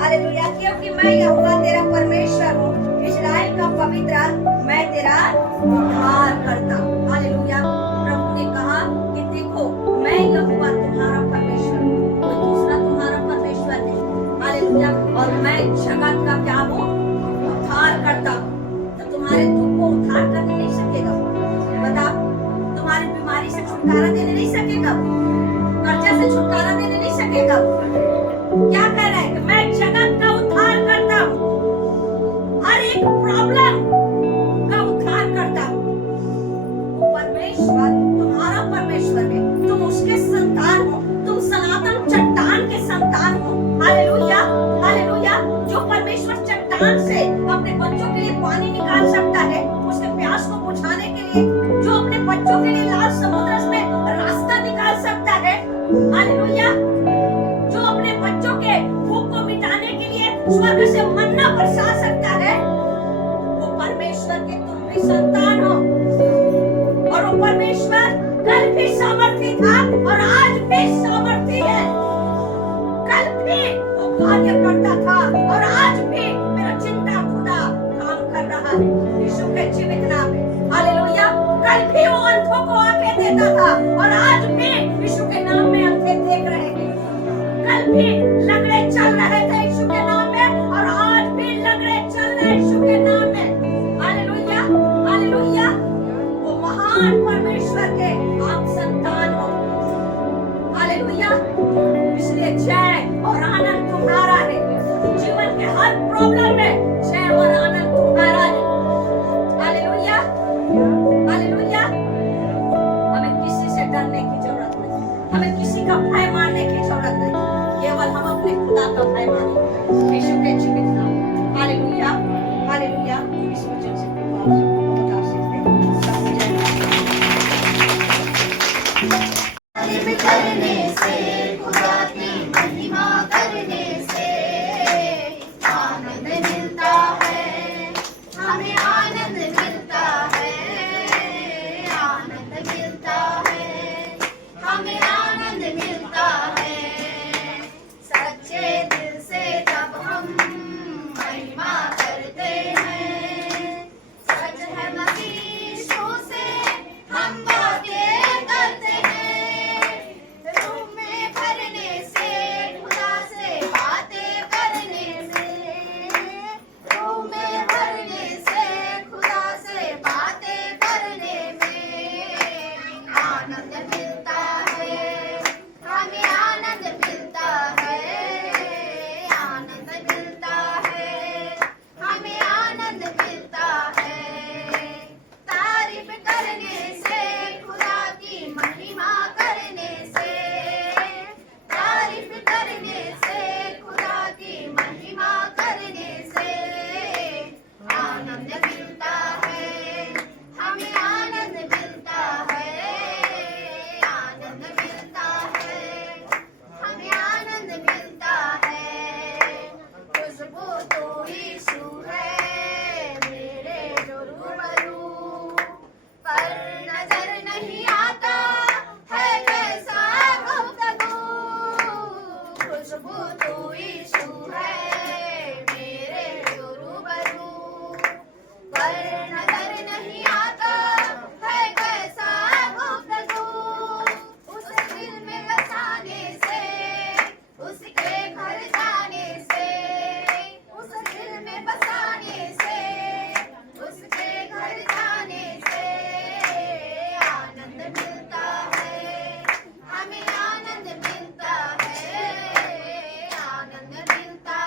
हालेलुया। क्योंकि मैं यहोवा तेरा परमेश्वर हूँ, इस्राएल का पवित्र, मैं तेरा उद्धार करता हूँ। हालेलुया। प्रभु ने कहा कि देखो मैं यहोवा तुम्हारा परमेश्वर हूँ, कोई दूसरा तुम्हारा परमेश्वर नहीं। हालेलुया। और मैं जगत का क्या हूँ? उद्धार करता हूँ। तो तुम्हारे दुख को उद्धार करने नहीं सकेगा? बताओ, तुम्हारी बीमारी से छुटकारा देने नहीं सकेगा? कर्जा से छुटकारा देने नहीं सकेगा? क्या कह रहा है कि मैं जगत का उद्धार करता हूँ, हर एक प्रॉब्लम का उद्धार करता हूँ। वो परमेश्वर तुम्हारा परमेश्वर है, तुम उसके संतान हो, तुम सनातन चट्टान के संतान हो। Hallelujah, hallelujah. जो परमेश्वर चट्टान से अपने बच्चों के लिए पानी निकाल सकता है, उसके प्यास को बुझाने के लिए, जो अपने बच्चों के लिए लाल समुद्र में रास्ता निकाल सकता है। हालेलुया। जो अपने बच्चों के भूख को मिटाने के लिए स्वर्ग से मन्ना बरसा सकता है, वो परमेश्वर के तुम भी संतान हो। और वो परमेश्वर कल भी सामर्थी था और आज भी सामर्थी है। कल भी वो कार्य करता था और आज भी मेरा चिंता खुदा काम कर रहा है यीशु के जीवित नाम में। हालेलुया। कल भी वो अंधों को आंखें देता था और आज भी यीशु के नाम में आंखें देख रहे हैं। कल भी लंगड़े चल रहे थे यीशु के नाम में और आज भी लंगड़े चल रहे हैं यीशु के नाम में। Hallelujah, hallelujah. वो महान परमेश्वर के आप संतान हो। हालेलुया। इसलिए जय और आनंद तुम्हारा है। जीवन के हर प्रॉब्लम में जय और आनंद तुम्हारा है। Hallelujah, hallelujah. हमें किसी से डरने की जरूरत नहीं, हमें किसी का भय मानने की जरूरत नहीं, केवल हम अपने खुदा का भय मानें यीशु के जीवित नाम। Hallelujah, hallelujah. इस वचन से बता सकते हैं सब करने से, खुदा की महिमा करने से आनंद मिलता यीशु है मेरे जो रूबरू, पर नजर नहीं आता है कैसा गुफ्तगू, उस दिल में बसाने से, उसके घर जाने से, उस दिल में बसाने से, उसके घर जाने से आनंद मिलता है, हमें आनंद मिलता है, आनंद मिलता